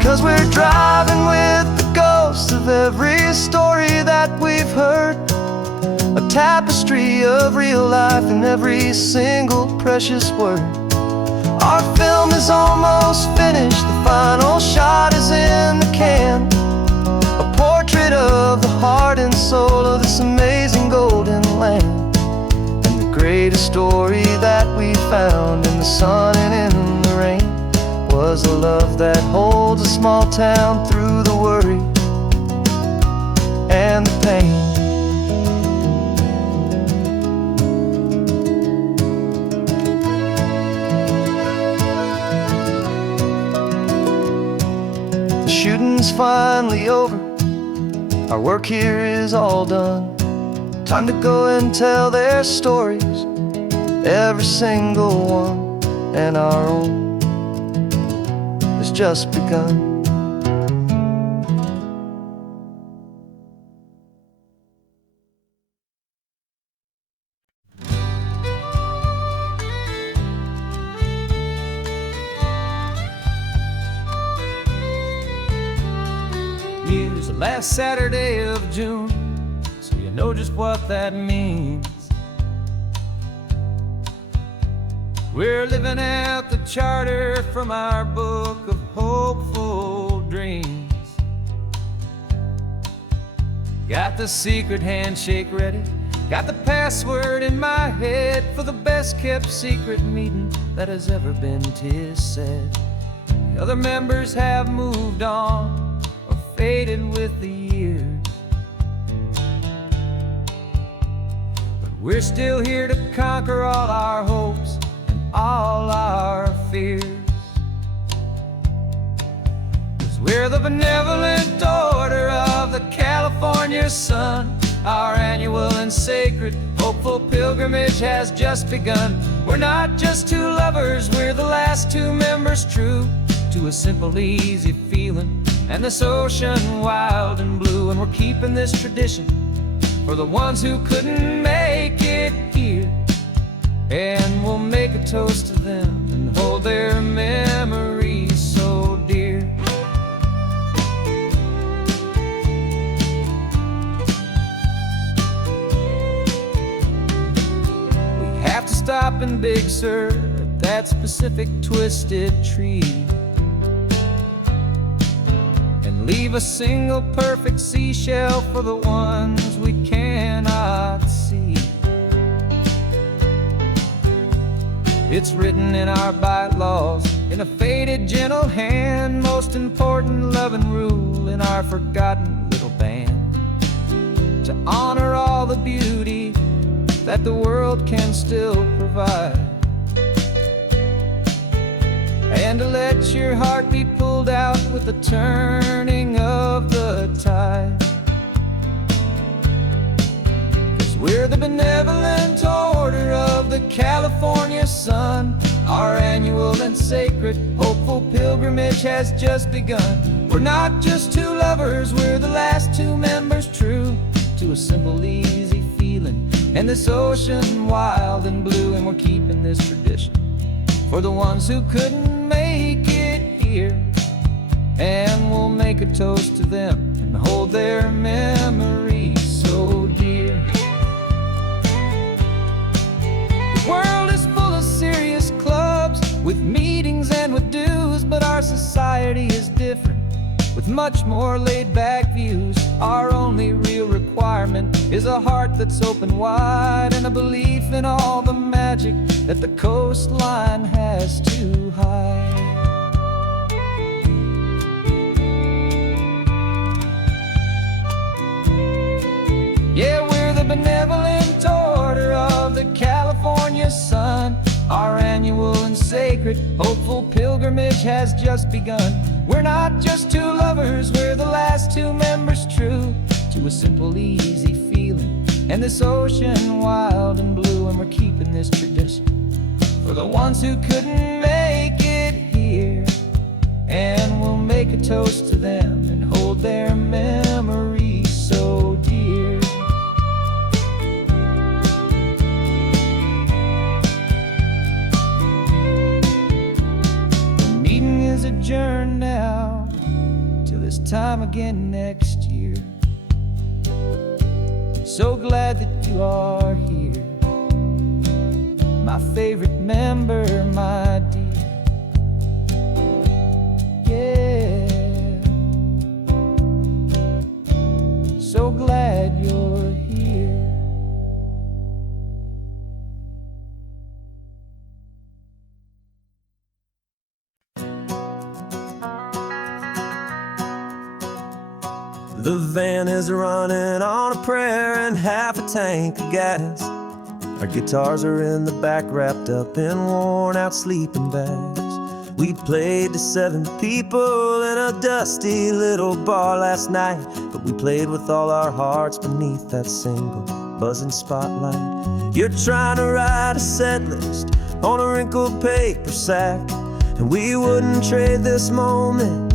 'Cause we're driving with the ghosts of every story that we've heard, a tapestry of real life and every single precious word. Our film is almost finished, the final shot is in the can, a portrait of the heart and soul of this amazing golden land. And the greatest story that we found in the sun and in the rain was the love that holds a small town through the worry and the pain. Shooting's finally over, our work here is all done. Time to go and tell their stories, every single one, and our own has just begun. Here's the last Saturday of June, so you know just what that means. We're living out the charter from our book of hopeful dreams. Got the secret handshake ready, got the password in my head for the best kept secret meeting that has ever been, 'tis said. The other members have moved on or faded with the years, but we're still here to conquer all our hopes and all our fears. 'Cause we're the benevolent order of the California sun. Our annual and sacred hopeful pilgrimage has just begun. We're not just two lovers, we're the last two members true to a simple, easy feeling and this ocean wild and blue. And we're keeping this tradition for the ones who couldn't make it here, and we'll make a toast to them and hold their memories so dear. We have to stop in Big Sur at that specific twisted tree, leave a single perfect seashell for the ones we cannot see. It's written in our bylaws in a faded gentle hand, most important love and rule in our forgotten little band, to honor all the beauty that the world can still provide, and to let your heart be pulled out with the turning of the tide. 'Cause We're the benevolent order of the California sun. Our annual and sacred, hopeful pilgrimage has just begun. We're not just two lovers, we're the last two members true to a simple, easy feeling, and this ocean wild and blue. And we're keeping this tradition for the ones who couldn't make it here, and we'll make a toast to them and hold their memories so dear. The world is full of serious clubs with meetings and with dues, but our society is different with much more laid-back views. Our only real requirement is a heart that's open wide, and a belief in all the magic that the coastline has to hide. Yeah, we're the benevolent order of the California sun. Our annual and sacred, hopeful pilgrimage has just begun. We're not just two lovers, we're the last two members true to a simple, easy feeling, and this ocean wild and blue. And we're keeping this tradition for the ones who couldn't make it here, and we'll make a toast to them and hold their memories so dear. The meeting is adjourned now till this time again next year. So glad that you are here, my favorite member, my dear. Yeah, so glad you're here. The van is running on a prayer and half a tank of gas. Our guitars are in the back, wrapped up in worn-out sleeping bags. We played to 7 people in a dusty little bar last night, but we played with all our hearts beneath that single buzzing spotlight. You're trying to write a set list on a wrinkled paper sack, and we wouldn't trade this moment.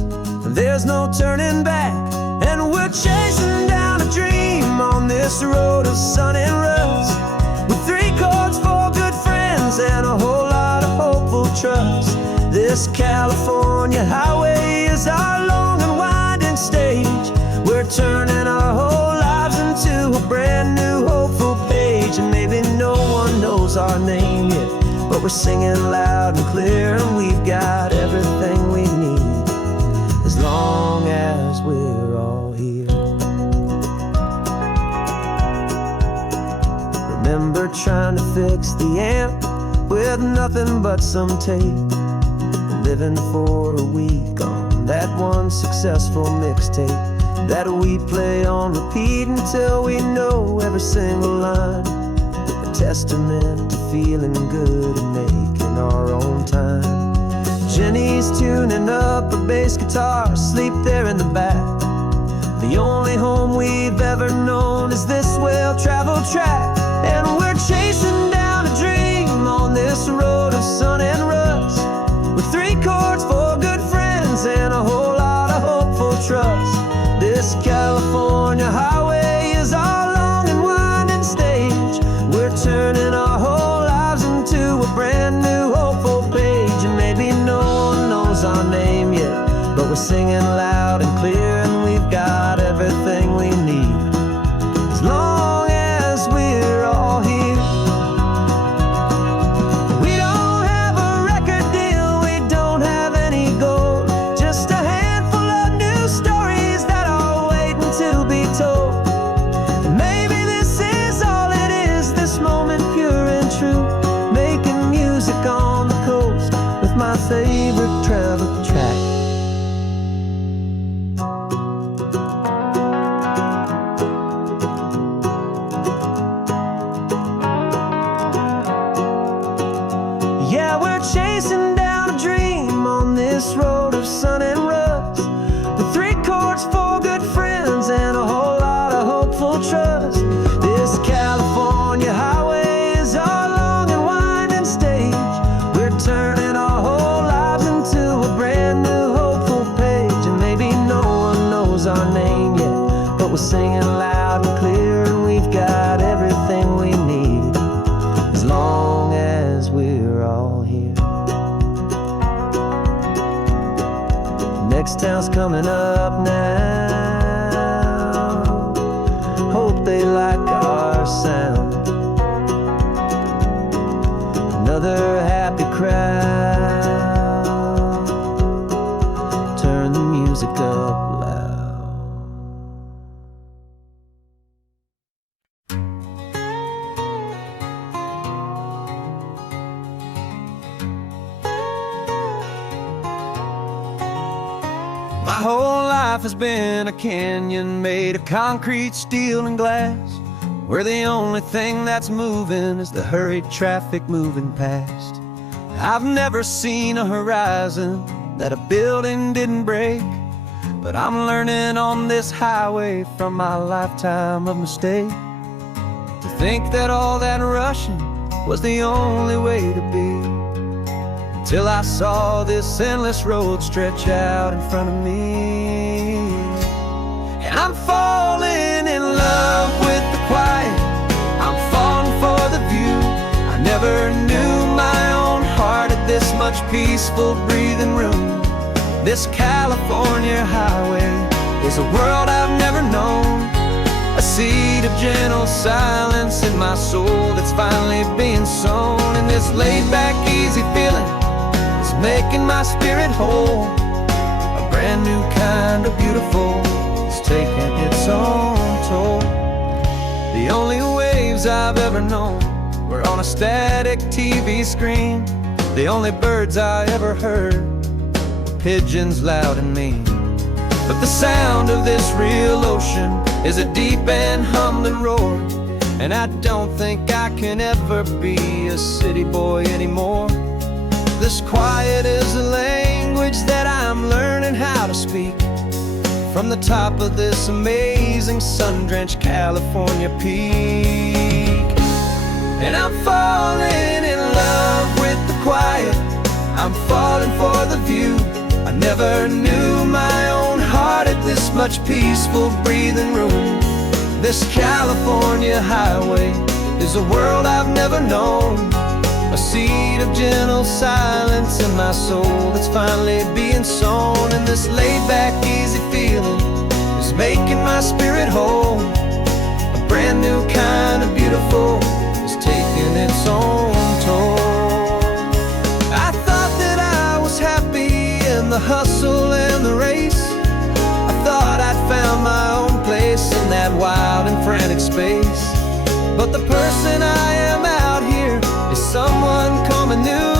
There's no turning back, and we're chasing down a dream on this road of sun and rust, with 3 chords, 4 good friends, and a whole lot of hopeful trust. This California highway is our long and winding stage. We're turning our whole lives into a brand new hopeful page. And maybe no one knows our name yet, but we're singing loud and clear, and we've got everything we need as long as we're all here. Remember trying to fix the amp with nothing but some tape, living for a week on that one successful mixtape that we play on repeat until we know every single line. A testament to feeling good and making our own time. Jenny's tuning up a bass guitar, asleep there in the back. The only home we've ever known is this well-traveled track, and we're chasing down a dream on this road of sun and rust, with 3 chords, 4 good friends, and a whole lot of hopeful trust. This California highway is our long and winding stage. We're turning our whole lives into a brand new hopeful page. And maybe no one knows our name yet, but we're singing loud and clear, and we've got everything we need as long as we're all here. We don't have a record deal, we don't have any gold, just a handful of new stories that are waiting to be told. And maybe this is all it is, this moment pure and true, making music on the coast with my favorite travel track. Yeah, we're chasing down a dream on this road of sun and rust, with 3 chords, 4 good friends, and a whole lot of hopeful trust. This California next town's coming up now. Hope they like our sound. Another happy crowd. Turn the music up loud. My whole life has been a canyon made of concrete, steel, and glass, where the only thing that's moving is the hurried traffic moving past. I've never seen a horizon that a building didn't break, but I'm learning on this highway from my lifetime of mistake to think that all that rushing was the only way to be, till I saw this endless road stretch out in front of me. And I'm falling in love with the quiet, I'm falling for the view. I never knew my own heart had this much peaceful breathing room. This California highway is a world I've never known, a seed of gentle silence in my soul that's finally being sown. And this laid-back, easy feeling is making my spirit whole. A brand new kind of beautiful is taking its own toll. The only waves I've ever known were on a static TV screen. The only birds I ever heard were pigeons loud and mean. But the sound of this real ocean is a deep and humbling roar, and I don't think I can ever be a city boy anymore. This quiet is a language that I'm learning how to speak from the top of this amazing sun-drenched California peak. And I'm falling in love with the quiet, I'm falling for the view. I never knew my own heart had this much peaceful breathing room. This California highway is a world I've never known, a seed of gentle silence in my soul that's finally being sown. And this laid-back, easy feeling is making my spirit whole. A brand new kind of beautiful is taking its own toll. I thought that I was happy in the hustle and the race. I thought I'd found my own place in that wild and frantic space. But the person I am out here is someone coming new,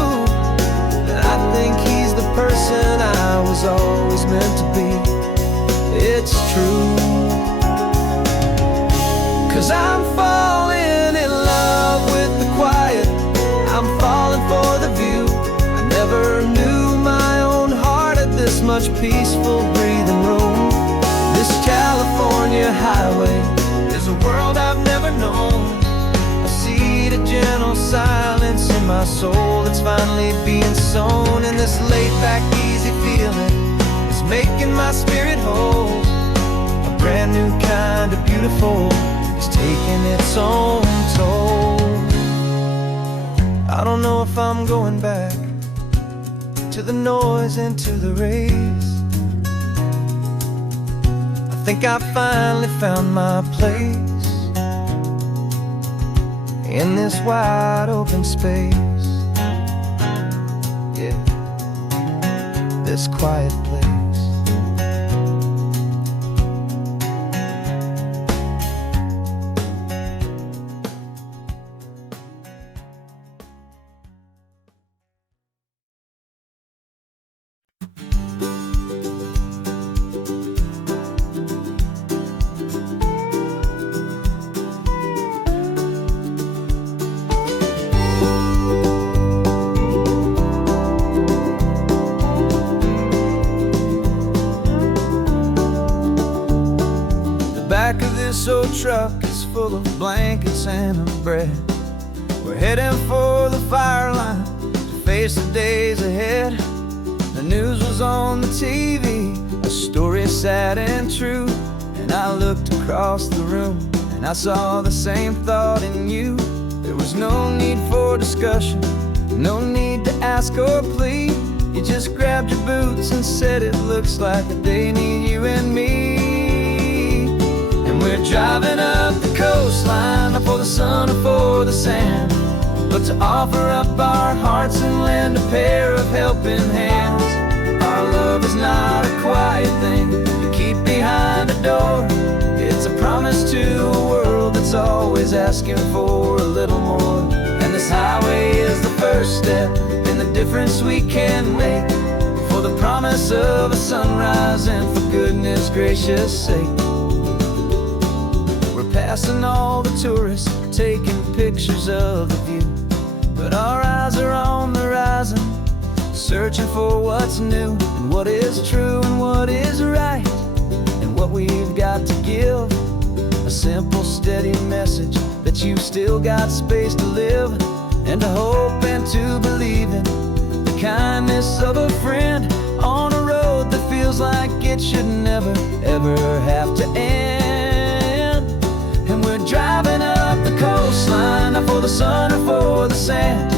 and I think he's the person I was always meant to be. It's true, 'cause I'm falling in love with the quiet, I'm falling for the view. I never knew my own heart had this much peaceful breathing room. This California highway is a world I've never known, a seed of gentle silence in my soul that's finally being sown. And this laid-back, easy feeling is making my spirit whole. A brand new kind of beautiful is taking its own toll. I don't know if I'm going back to the noise and to the race. I think I finally found my place in this wide open space. Yeah, this quiet place. Back of this old truck is full of blankets and of bread. We're heading for the fire line to face the days ahead. The news was on the TV, a story sad and true. And I looked across the room and I saw the same thought in you. There was no need for discussion, no need to ask or plead. You just grabbed your boots and said it looks like they need you and me. And we're driving up the coastline, not for the sun or for the sand, but to offer up our hearts and lend a pair of helping hands. Our love is not a quiet thing to keep behind a door. It's a promise to a world that's always asking for a little more. And this highway is the first step in the difference we can make, for the promise of a sunrise and for goodness gracious sake. We're passing all the tourists, taking pictures of the view, but our eyes are on the horizon, searching for what's new and what is true and what is right, and what we've got to give. A simple, steady message that you've still got space to live, and to hope and to believe in the kindness of a friend on a road that feels like it should never, ever have to end. And we're driving up the coastline, not for the sun or for the sand,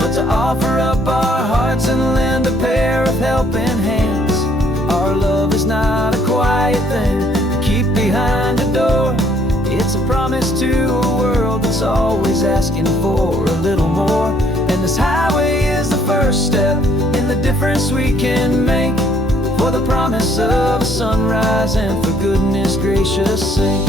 but to offer up our hearts and lend a pair of helping hands. Our love is not a quiet thing to keep behind a door. It's a promise to a world that's always asking for a little more. And this highway is the first step in the difference we can make, for the promise of a sunrise and for goodness gracious sake.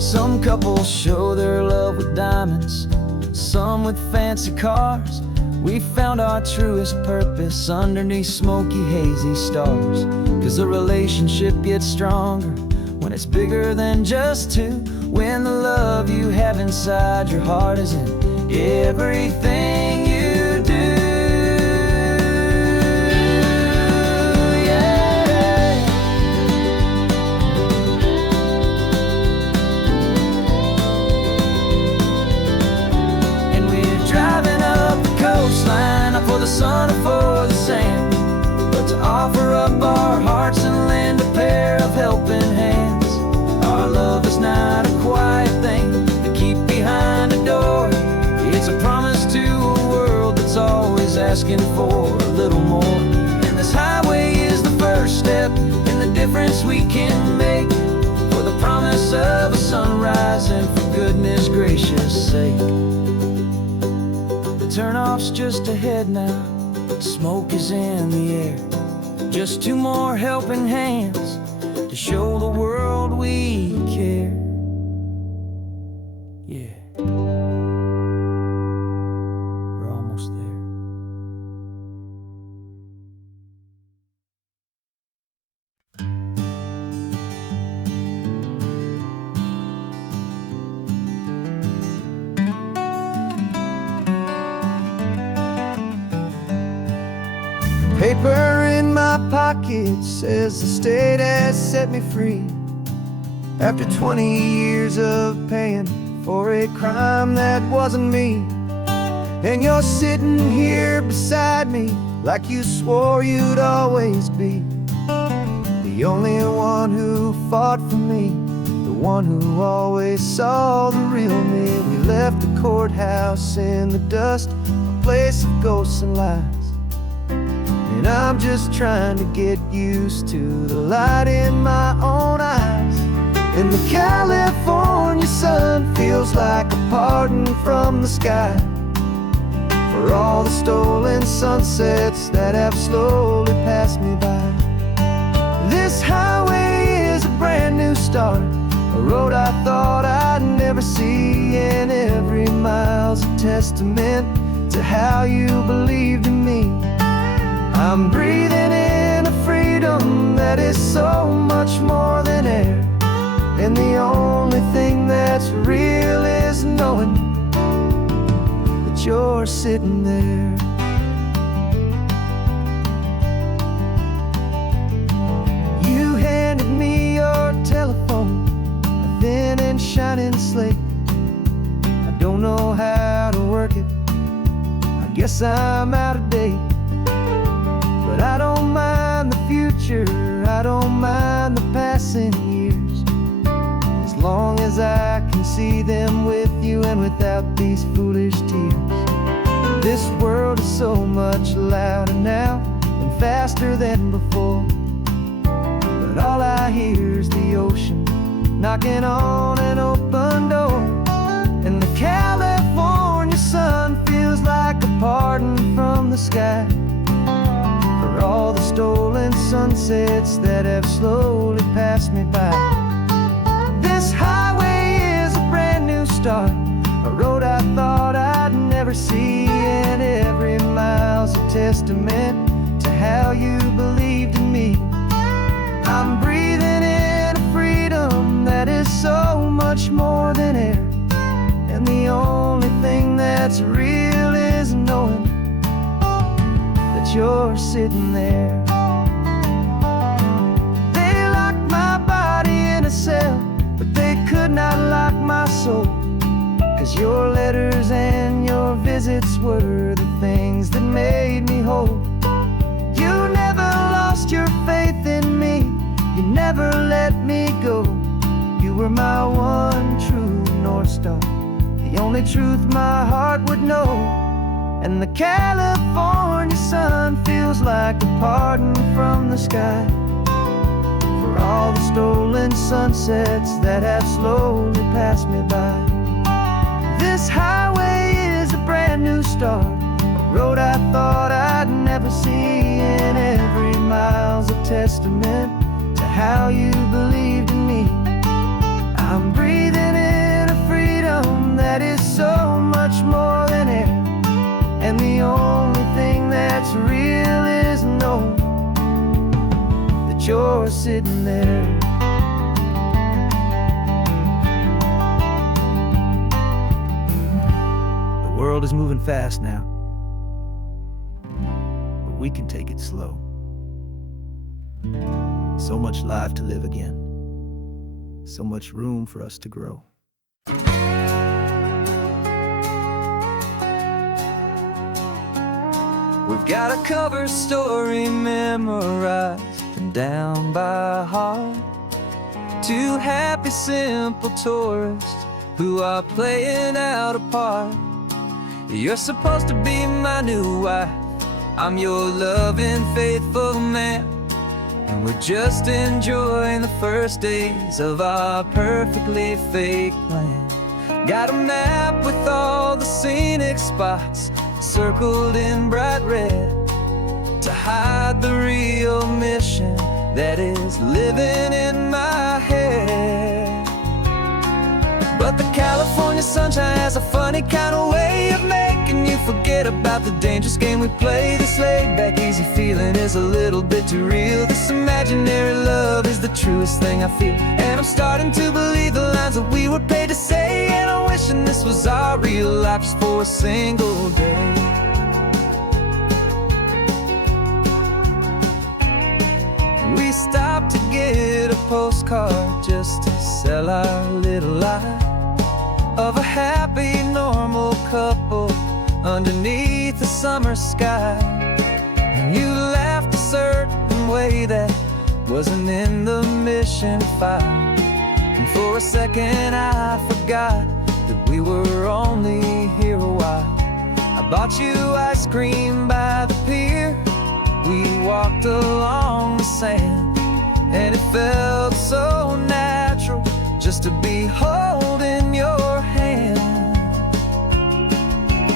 Some couples show their love with diamonds, some with fancy cars. We found our truest purpose underneath smoky, hazy stars. 'Cause the relationship gets stronger when it's bigger than just two, when the love you have inside your heart is in everything you do. Yeah. And we're driving up the coastline, not for the sun or for the sand, but to offer up our hearts and lend a pair of helping hands. Our love is not a quiet thing to keep behind a door. It's a promise to a world that's always asking for a little more. And this highway is the first step in the difference we can make, for the promise of a sunrise and for goodness gracious sake. The turnoff's just ahead now, smoke is in the air. Just two more helping hands to show the world we care. Yeah, we're almost there. Paper in my pocket says the state has set me free, after 20 years of paying for a crime that wasn't me. And you're sitting here beside me like you swore you'd always be, the only one who fought for me, the one who always saw the real me. We left the courthouse in the dust, a place of ghosts and lies. And I'm just trying to get used to the light in my own eyes. And the California sun feels like a pardon from the sky for all the stolen sunsets that have slowly passed me by. This highway is a brand new start, a road I thought I'd never see, and every mile's a testament to how you believed in me. I'm breathing in a freedom that is so much more than air, and the only thing that's real is knowing that you're sitting there. You handed me your telephone, a thin and shining slate. I don't know how to work it, I guess I'm out of date. But I don't mind the future, I don't mind the passing years, as long as I can see them with you and without these foolish tears. This world is so much louder now, faster than before. But all I hear is the ocean knocking on an open door. And the California sun feels like a pardon from the sky for all the stolen sunsets that have slowly passed me by. This highway is a brand new start, a road I thought I'd never see, and every mile's a testament to how you believed in me. I'm breathing in a freedom that is so much more than air, and the only thing that's real is knowing that you're sitting there. They locked my body in a cell, but they could not lock my soul, 'cause your letters and your visits were the things that made me whole. You never lost your faith in me, you never let me go. You were my one true North Star, the only truth my heart would know. And the California sun feels like a pardon from the sky for all the stolen sunsets that have slowly passed me by. This highway is a brand new start, a road I thought I'd never see, and every mile's a testament to how you believed in me. I'm breathing in a freedom that is so much more than air, and the only thing that's real is knowing that you're sitting there. The world is moving fast now, but we can take it slow. So much life to live again, so much room for us to grow. We've got a cover story memorized and down by heart. Two happy, simple tourists who are playing out a part. You're supposed to be my new wife, I'm your loving, faithful man, and we're just enjoying the first days of our perfectly fake plan. Got a map with all the scenic spots circled in bright red to hide the real mission that is living in my head. But the California sunshine has a funny kind of way of making you forget about the dangerous game we play. This laid-back, easy feeling is a little bit too real. This imaginary love is the truest thing I feel, and I'm starting to believe the lines that we were paid to say. And I'm wishing this was our real life just for a single day. We stopped to get a postcard just to sell our little lie of a happy, normal couple underneath the summer sky. And you laughed a certain way that wasn't in the mission file, and for a second I forgot that we were only here a while. I bought you ice cream by the pier, we walked along the sand, and it felt so natural just to be holding your hand.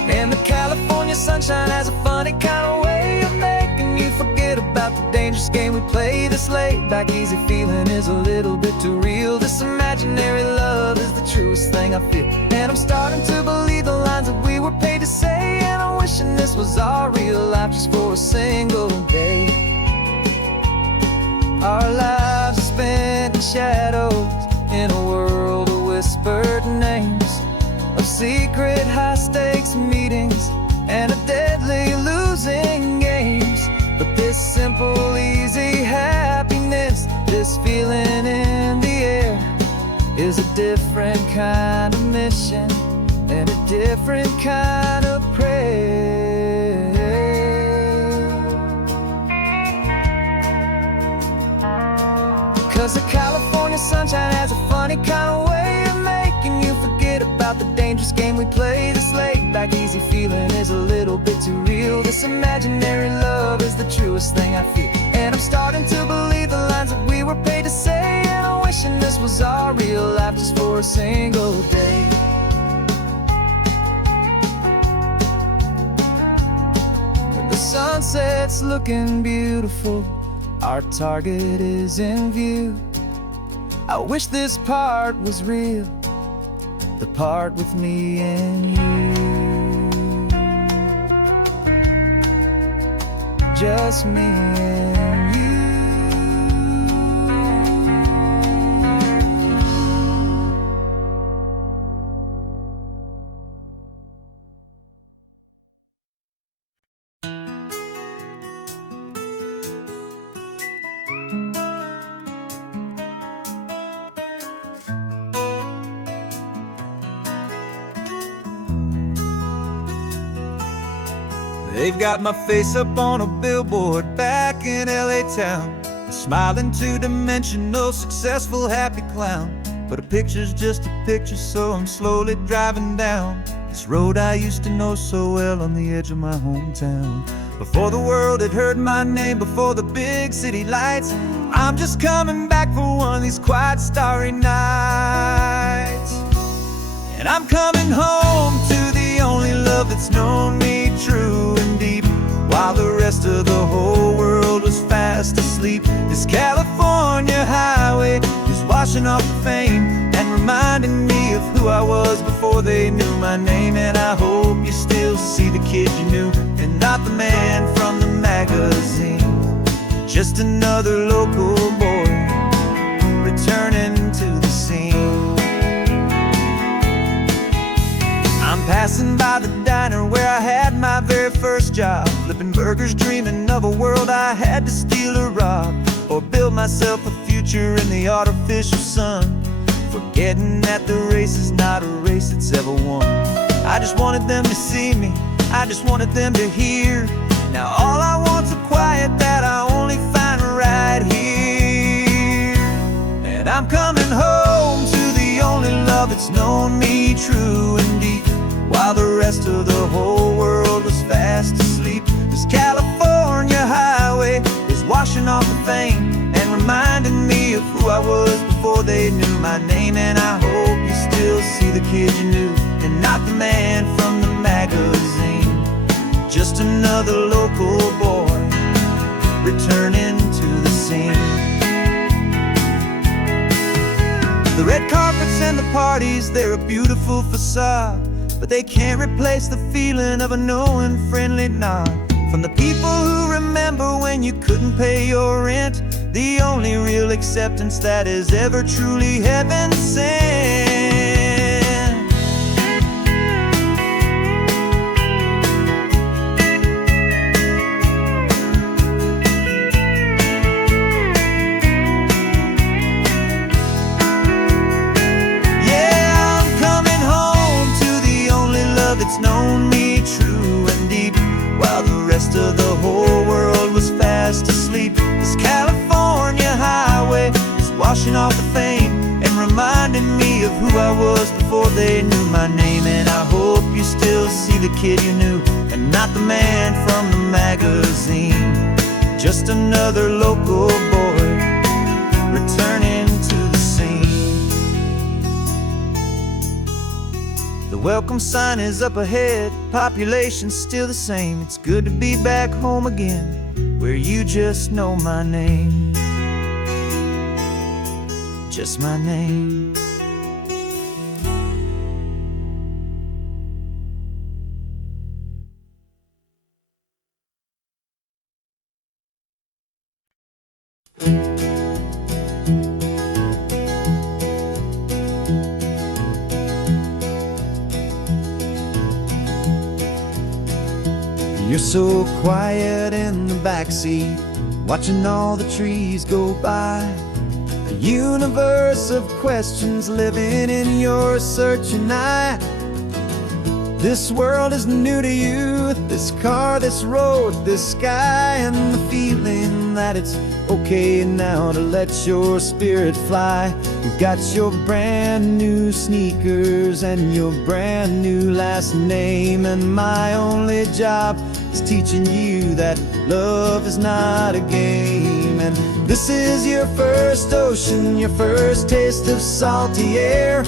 And the California sunshine has a funny kind of way of making you forget about the dangerous game we play. This laid-back, easy feeling is a little bit too real. This imaginary love is the truest thing I feel, and I'm starting to believe the lines that we were paid to say. And I'm wishing this was our real life just for a single day. Our lives are spent in shadows, in a world of whispered names, of secret high-stakes meetings and of deadly losing games. But this simple, easy happiness, this feeling in the air, is a different kind of mission and a different kind of prayer. 'Cause the California sunshine has a funny kind of way of making you forget about the dangerous dangerous game we play. This laid back easy feeling is a little bit too real. This imaginary love is the truest thing I feel, and I'm starting to believe the lines that we were paid to say. And I'm wishing this was our real life just for a single day. When the sunset's looking beautiful, our target is in view. I wish this part was real, the part with me and you. Just me and you. They've got my face up on a billboard back in LA town, a smiling two-dimensional, successful, happy clown. But a picture's just a picture, so I'm slowly driving down this road I used to know so well on the edge of my hometown. Before the world had heard my name, before the big city lights, I'm just coming back for one of these quiet, starry nights. And I'm coming home to the only love that's known me true and deep, while the rest of the whole world was fast asleep. This California highway is washing off the fame and reminding me of who I was before they knew my name. And I hope you still see the kid you knew, and not the man from the magazine. Just another local boy returning to the scene. I'm passing by the diner where I had my very first job, flipping burgers, dreaming of a world I had to steal or rob, or build myself a future in the artificial sun, forgetting that the race is not a race that's ever won. I just wanted them to see me, I just wanted them to hear. Now all I want's a quiet that I only find right here. And I'm coming home to the only love that's known me true and deep, while the rest of the whole world was fast asleep. This California highway is washing off the fame and reminding me of who I was before they knew my name. And I hope you still see the kid you knew, and not the man from the magazine. Just another local boy returning to the scene. The red carpets and the parties, they're a beautiful facade, but they can't replace the feeling of a knowing, friendly nod from the people who remember when you couldn't pay your rent. The only real acceptance that is ever truly heaven sent. Yeah, I'm coming home to the only love that's known me true and deep, while the rest of the whole world was fast asleep. This California highway is washing off the fame and reminding me of who I was before they knew my name. And I hope you still see the kid you knew, and not the man from the magazine. Just another local boy returning to the scene. The welcome sign is up ahead, population's still the same. It's good to be back home again, where you just know my name. Just my name. You're so quiet in the backseat, watching all the trees go by. A universe of questions living in your searching eye. This world is new to you, this car, this road, this sky, and the feeling that it's okay now to let your spirit fly. You got your brand new sneakers and your brand new last name, and my only job is teaching you that love is not a game. And this is your first ocean, your first taste of salty air,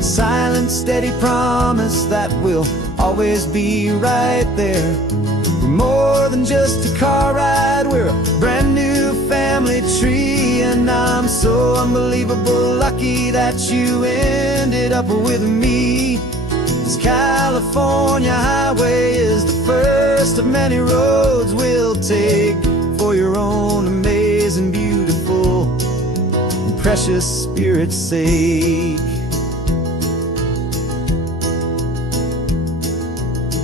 silent, steady promise that we'll always be right there. We're more than just a car ride, we're a brand new family tree, and I'm so unbelievable lucky that you ended up with me. This California highway is the first of many roads we'll take for your own amazing, beautiful, and precious spirit's sake.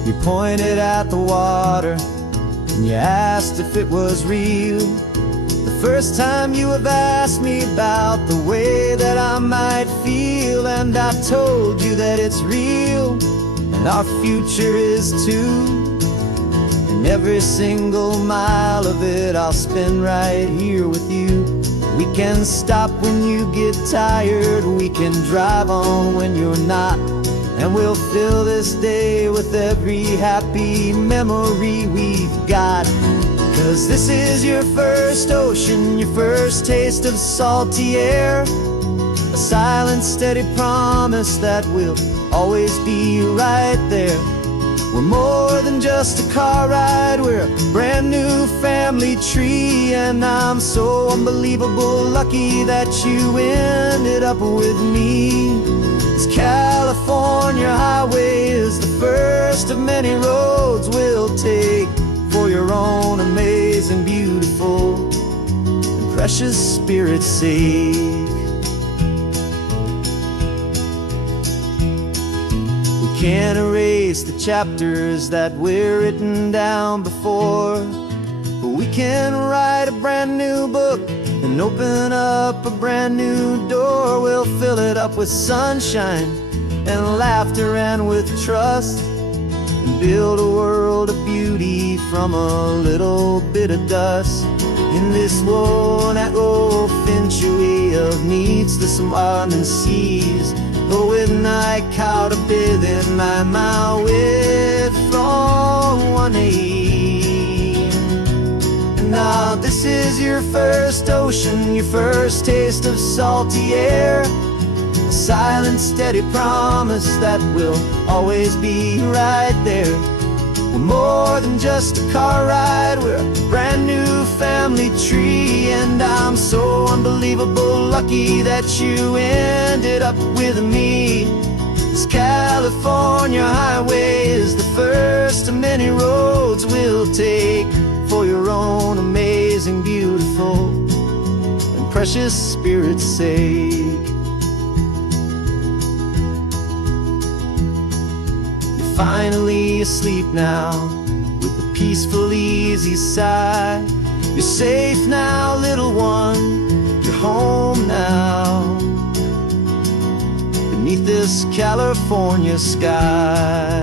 You pointed at the water and you asked if it was real. The first time you have asked me about the way that I might feel, and I told you that it's real and our future is too. And every single mile of it I'll spend right here with you. We can stop when you get tired, we can drive on when you're not, and we'll fill this day with every happy memory we've got. 'Cause this is your first ocean, your first taste of salty air, a silent, steady promise that we'll always be right there. We're more than just a car ride, we're a brand new family tree, and I'm so unbelievable lucky that you ended up with me. This California highway is the first of many roads we'll take for your own amazing, beautiful, and precious spirit's sake. We can't erase the chapters that we're written down before, but we can write a brand new book and open up a brand new door. We'll fill it up with sunshine and laughter and with trust, and build a world of beauty from a little bit of dust. In this world that finchuí of needs the smiling seas, but with night caught a bit in my way from one aid. Now this is your first ocean, your first taste of salty air, a silent, steady promise that we'll always be right there. We're more than just a car ride, we're a brand new family tree, and I'm so unbelievable lucky that you ended up with me. This California highway is the first of many roads we'll take for your own amazing, beautiful, and precious spirit's sake. You're finally asleep now with a peaceful, easy sigh. You're safe now, little one, you're home now, beneath this California sky.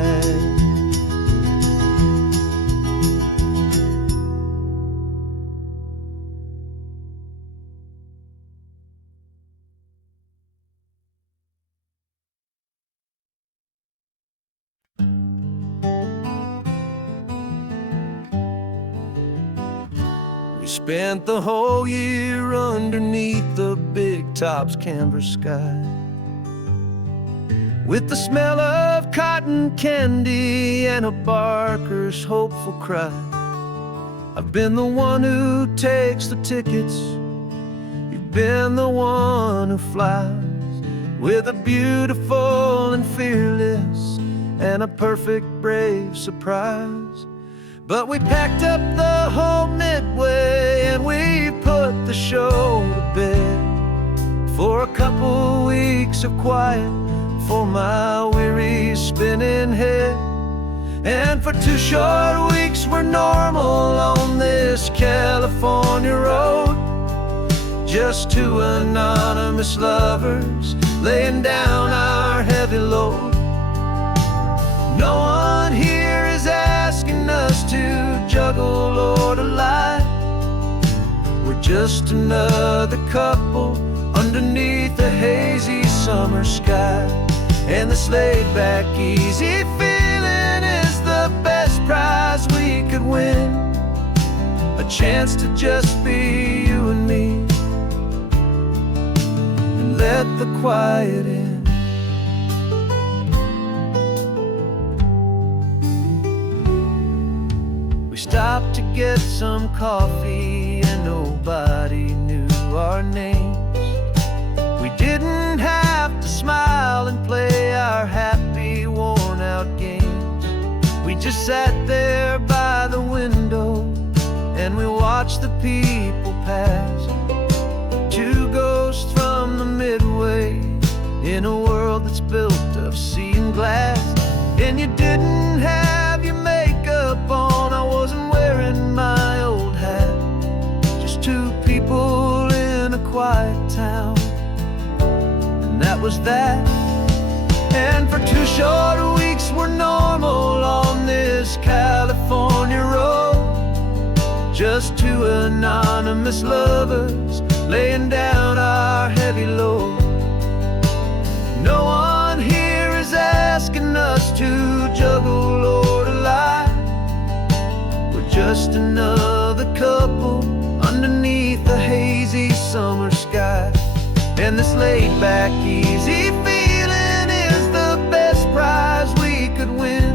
We spent the whole year underneath the big top's canvas sky, with the smell of cotton candy and a barker's hopeful cry. I've been the one who takes the tickets, you've been the one who flies, with a beautiful and fearless and a perfect brave surprise. But we packed up the whole Midway and we put the show to bed for a couple weeks of quiet for my weary spinning head. And for 2 short weeks we're normal on this California road, just 2 anonymous lovers laying down our heavy load. No one here is asking us to juggle or to lie. We're just another couple underneath a hazy summer sky. And this laid-back, easy feeling is the best prize we could win. A chance to just be you and me, and let the quiet in. We stopped to get some coffee and nobody knew our names. We didn't have to smile and play our happy, worn-out games. We just sat there by the window and we watched the people pass. Two ghosts from the Midway in a world that's built of sea and glass. And you didn't have your makeup on, I wasn't wearing my old hat. Just two people in a quiet town, and that was that. And for 2 short weeks we're normal on this California road. Just two anonymous lovers laying down our heavy load. No one here is asking us to juggle or to lie. We're just another couple underneath a hazy summer sky. And this laid-back, easy feeling is the best prize we could win.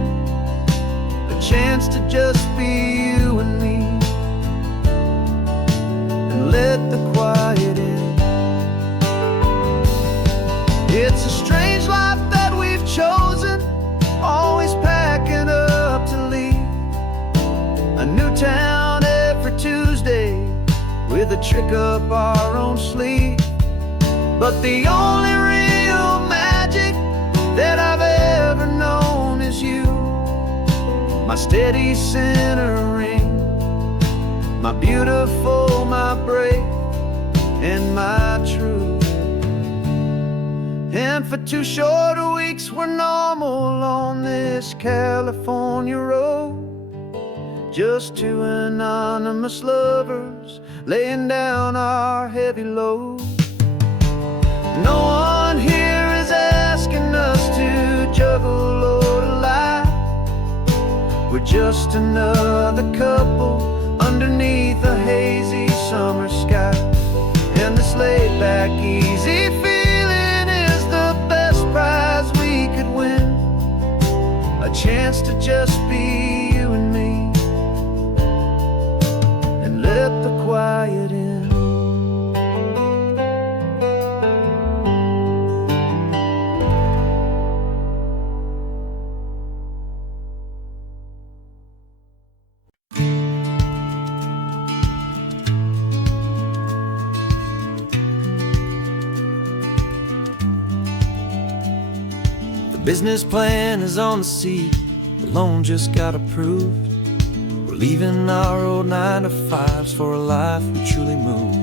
A chance to just be you and me, and let the quiet in. It's a strange life that we've chosen, always packing up to leave. A new town every Tuesday with a trick up our own sleeve. But the only real magic that I've ever known is you. My steady centering, my beautiful, my brave, and my true. And for 2 short weeks we're normal on this California road. Just two anonymous lovers laying down our heavy load. No one here is asking us to juggle or to lie. We're just another couple underneath a hazy summer sky. And this laid-back, easy feeling is the best prize we could win. A chance to just be you and me, and let the quiet in. Business plan is on the seat, the loan just got approved. We're leaving our old 9-to-5s for a life we truly moved.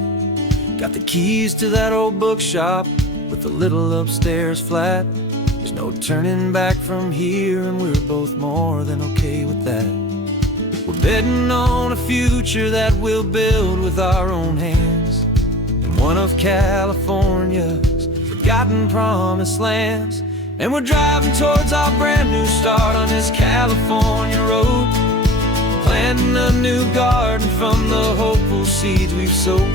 Got the keys to that old bookshop with the little upstairs flat. There's no turning back from here, and we're both more than okay with that. We're betting on a future that we'll build with our own hands, in one of California's forgotten promised lands. And we're driving towards our brand new start on this California road, planting a new garden from the hopeful seeds we've sowed.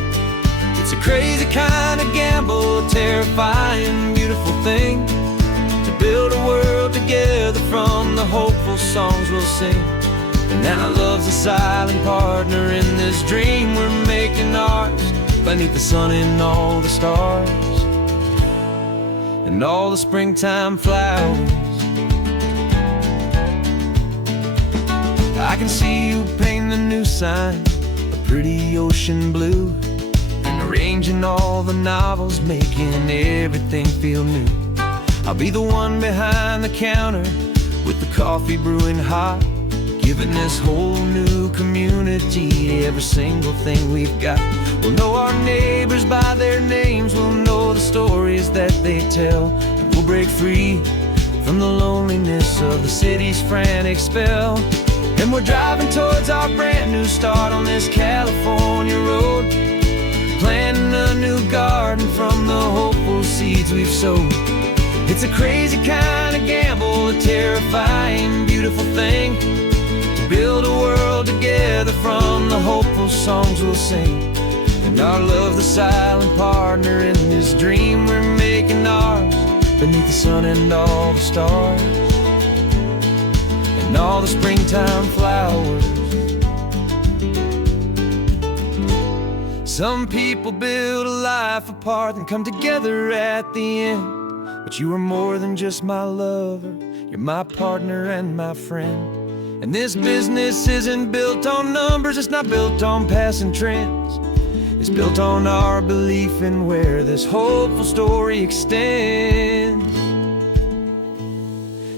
It's a crazy kind of gamble, a terrifying, beautiful thing, to build a world together from the hopeful songs we'll sing. And now love's a silent partner in this dream we're making ours, beneath the sun and all the stars and all the springtime flowers. I can see you painting the new sign a pretty ocean blue, and arranging all the novels, making everything feel new. I'll be the one behind the counter with the coffee brewing hot, giving this whole new community every single thing we've got. We'll know our neighbors by their names, we'll know the stories that they tell, and we'll break free from the loneliness of the city's frantic spell. And we're driving towards our brand new start on this California road, planting a new garden from the hopeful seeds we've sowed. It's a crazy kind of gamble, a terrifying, beautiful thing, to build a world together from the hopeful songs we'll sing. And our love, the silent partner in this dream we're making ours, beneath the sun and all the stars, and all the springtime flowers. Some people build a life apart and come together at the end, but you are more than just my lover, you're my partner and my friend. And this business isn't built on numbers, it's not built on passing trends. It's built on our belief in where this hopeful story extends.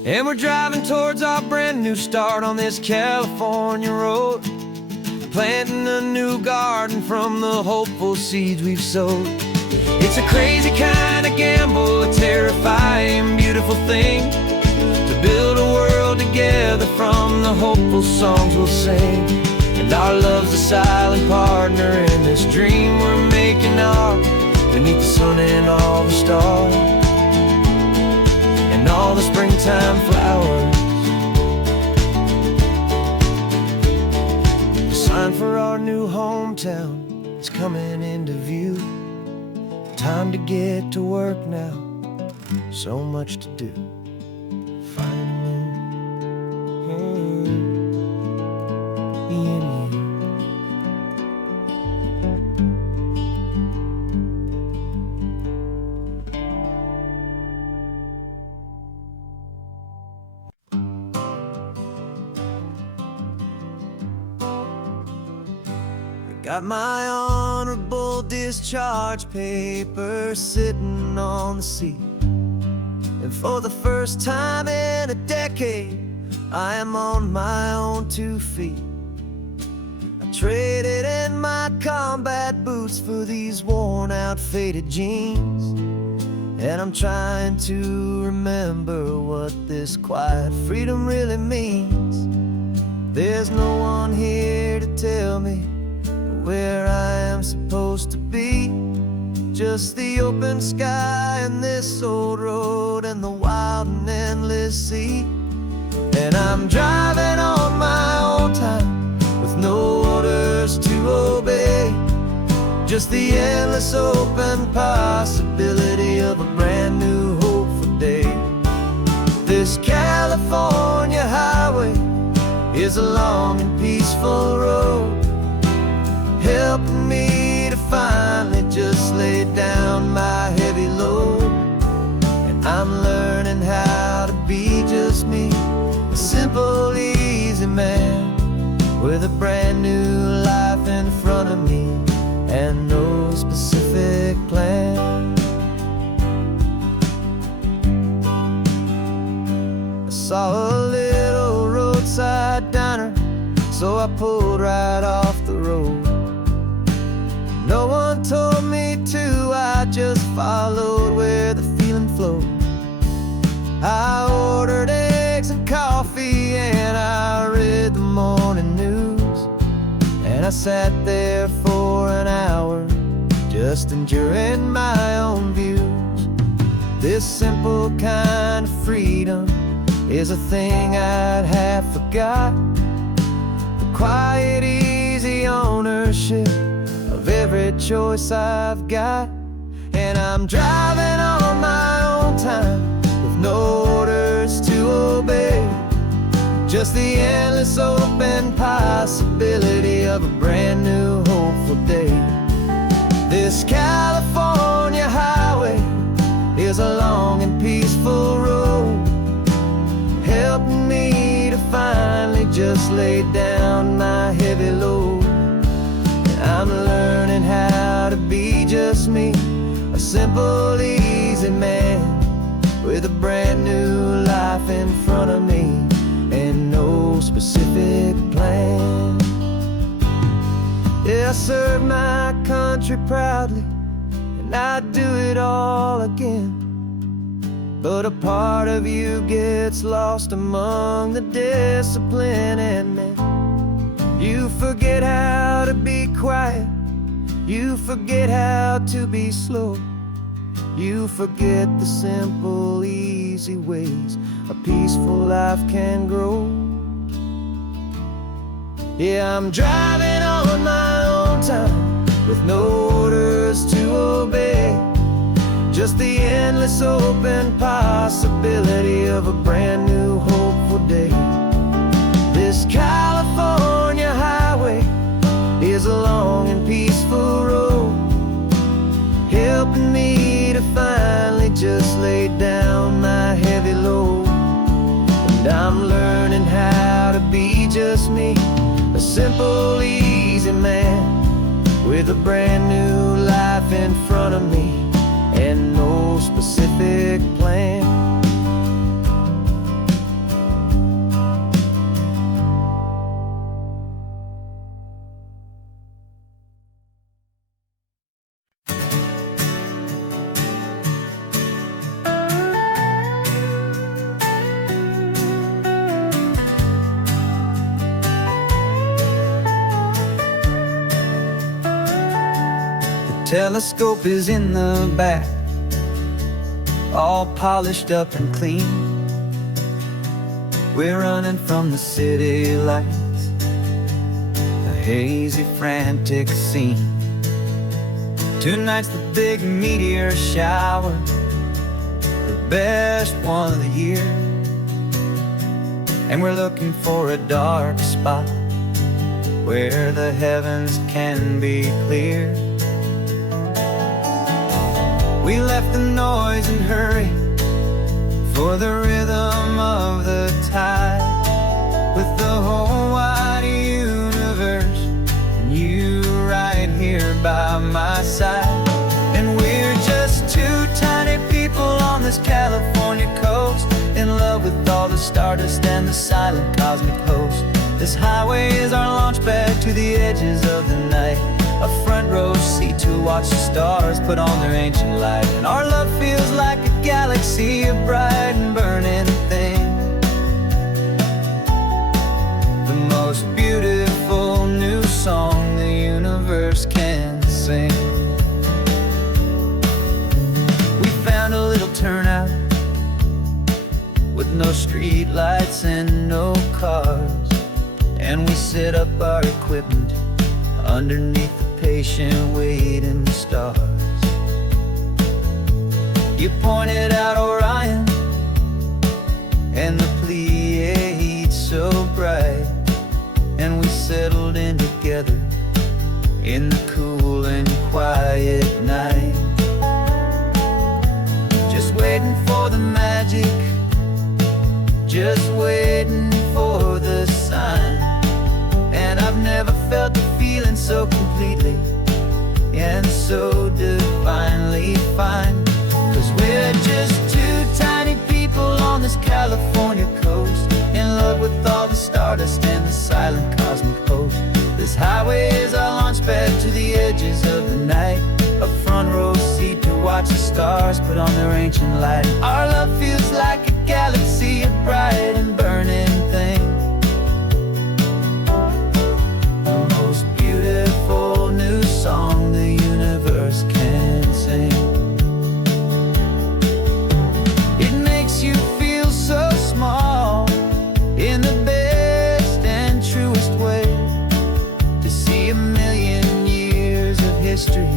And we're driving towards our brand new start on this California road, planting a new garden from the hopeful seeds we've sowed. It's a crazy kind of gamble, a terrifying, beautiful thing, to build a world together from the hopeful songs we'll sing. And our love's a silent partner in this dream we're making ours, beneath the sun and all the stars, and all the springtime flowers. The sign for our new hometown is coming into view. Time to get to work now, so much to do. Got my honorable discharge paper sitting on the seat, and for the first time in a decade, I am on my own 2 feet. I traded in my combat boots for these worn out, faded jeans, and I'm trying to remember what this quiet freedom really means. There's no one here to tell me where I am supposed to be, just the open sky and this old road and the wild and endless sea. And I'm driving on my own time with no orders to obey, just the endless open possibility of a brand new hopeful day. This California highway is a long and peaceful road, helping me to finally just lay down my heavy load. And I'm learning how to be just me, a simple, easy man, with a brand new life in front of me and no specific plan. I saw a little roadside diner, so I pulled right off the road. No one told me to, I just followed where the feeling flowed. I ordered eggs and coffee and I read the morning news, and I sat there for an hour, just enduring my own views. This simple kind of freedom is a thing I'd have forgot, the quiet, easy ownership of every choice I've got. And I'm driving on my own time with no orders to obey, just the endless open possibility of a brand new hopeful day. This California highway is a long and peaceful road, helping me to finally just lay down my heavy load. I'm learning how to be just me, a simple, easy man, with a brand new life in front of me and no specific plan. Yeah, I served my country proudly, and I'd do it all again. but a part of you gets lost among the discipline and men. You forget how to be quiet, you forget how to be slow, you forget the simple, easy ways a peaceful life can grow. Yeah, I'm driving on my own time with no orders to obey, just the endless open possibility of a brand new hopeful day. This California highway is a long and peaceful road, helping me to finally just lay down my heavy load. And I'm learning how to be just me, a simple, easy man with a brand new life in front of me and no specific plan. Telescope is in the back, all polished up and clean. We're running from the city lights, a hazy, frantic scene. Tonight's the big meteor shower, the best one of the year. And we're looking for a dark spot where the heavens can be clear. We left the noise and hurry for the rhythm of the tide, with the whole wide universe and you right here by my side. And we're just two tiny people on this California coast, in love with all the stardust and the silent cosmic host. This highway is our launch pad to the edges of the night, a front row seat to watch the stars put on their ancient light. And our love feels like a galaxy, a bright and burning thing, the most beautiful new song the universe can sing. We found a little turnout with no street lights and no cars, and we set up our equipment underneath the patient waiting stars. You pointed out Orion and the Pleiades so bright, and we settled in together in the cool and quiet night, just waiting for the magic, just waiting for the sign. And I've never felt the feeling so completely and so divinely fine, 'cause we're just two tiny people on this California coast, in love with all the stardust and the silent cosmic host. This highway is our launch pad to the edges of the night, a front row seat to watch the stars put on their ancient light. Our love feels like a galaxy, a bright and burning thing, new song the universe can sing. It makes you feel so small in the best and truest way, to see a million years of history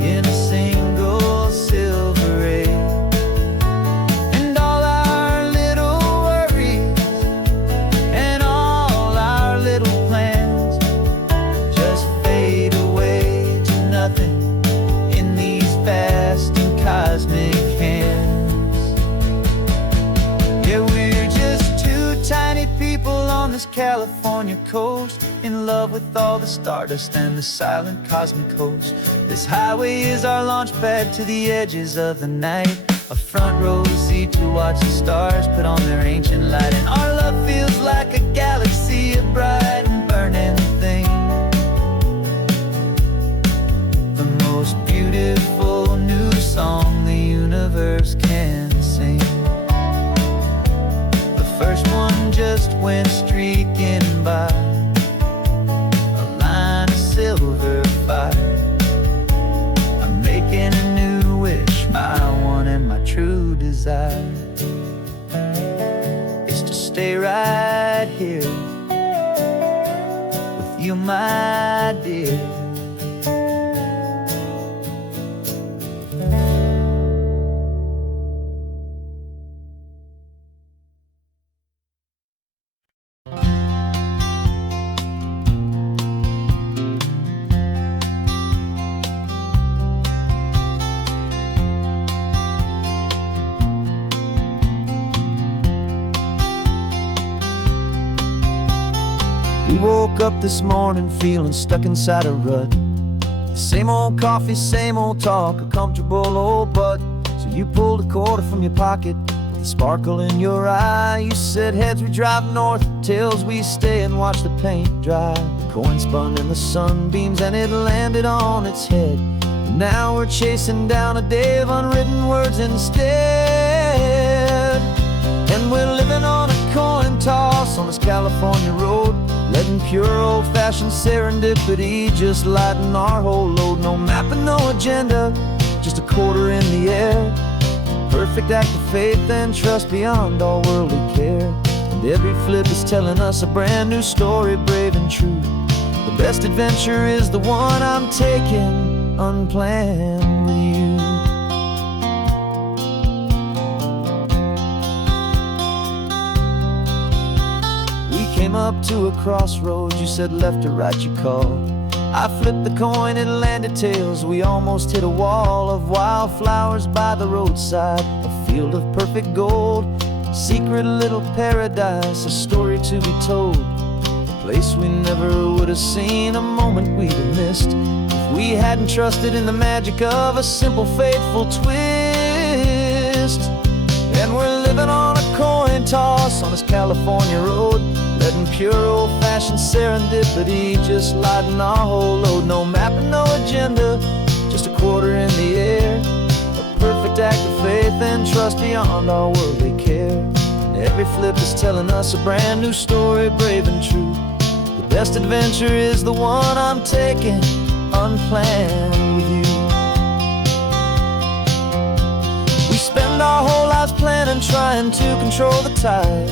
in a single silver ray. And all our little worries and all our little plans just fade away to nothing in these vast and cosmic hands. Yeah, we're just two tiny people on this California coast, in love with all the stardust and the silent cosmic host. This highway is our launch pad to the edges of the night, a front row seat to watch the stars put on their ancient light. And our love feels like a galaxy, a bright and burning thing, the most beautiful new song the universe can sing. just went streaking by, a line of silver fire. I'm making a new wish, my one and my true desire is to stay right here with you, my dear. We woke up this morning feeling stuck inside a rut. Same old coffee, same old talk, a comfortable old butt. So you pulled a quarter from your pocket with a sparkle in your eye. You said heads we drive north, tails we stay and watch the paint dry. The coin spun in the sunbeams and it landed on its head. And now we're chasing down a day of unwritten words instead. And we're living on a coin toss on this California road, letting pure old-fashioned serendipity just lighten our whole load. No map and no agenda, just a quarter in the air. Perfect act of faith and trust beyond all worldly care. And every flip is telling us a brand new story, brave and true. The best adventure is the one I'm taking, unplanned with you. Came up to a crossroads, you said left or right you called. I flipped the coin, it landed tails. We almost hit a wall of wildflowers by the roadside, a field of perfect gold, secret little paradise, a story to be told, a place we never would have seen, a moment we'd have missed if we hadn't trusted in the magic of a simple faithful twist. And we're living on a coin toss on this California road, letting pure old-fashioned serendipity just lighten our whole load. No map and no agenda, just a quarter in the air. A perfect act of faith and trust beyond all worldly care. And every flip is telling us a brand new story, brave and true. The best adventure is the one I'm taking, unplanned with you. We spend our whole lives planning, trying to control the tide,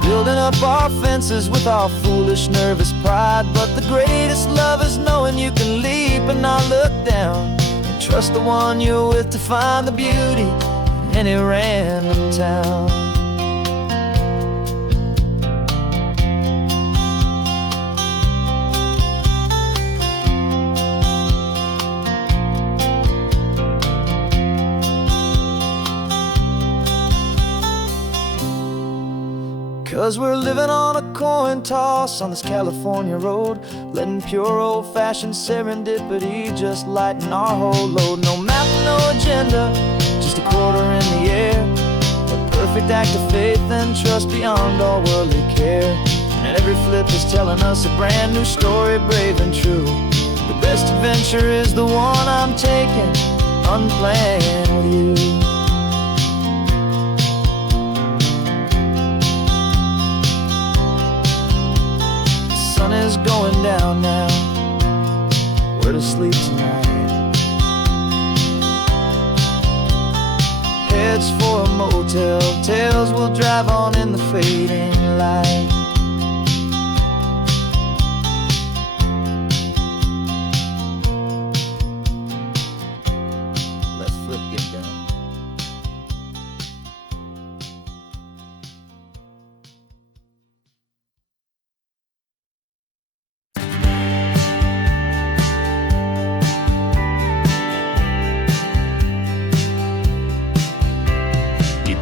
building up our fences with our foolish, nervous pride. But the greatest love is knowing you can leap and not look down, and trust the one you're with to find the beauty in any random town. 'Cause we're living on a coin toss on this California road, letting pure old-fashioned serendipity just lighten our whole load. No map, no agenda, just a quarter in the air. A perfect act of faith and trust beyond all worldly care. And every flip is telling us a brand new story, brave and true. The best adventure is the one I'm taking, unplanned with you. Sun is going down now, where to sleep tonight? Heads for a motel, tails will drive on in the fading light. Let's flip get done.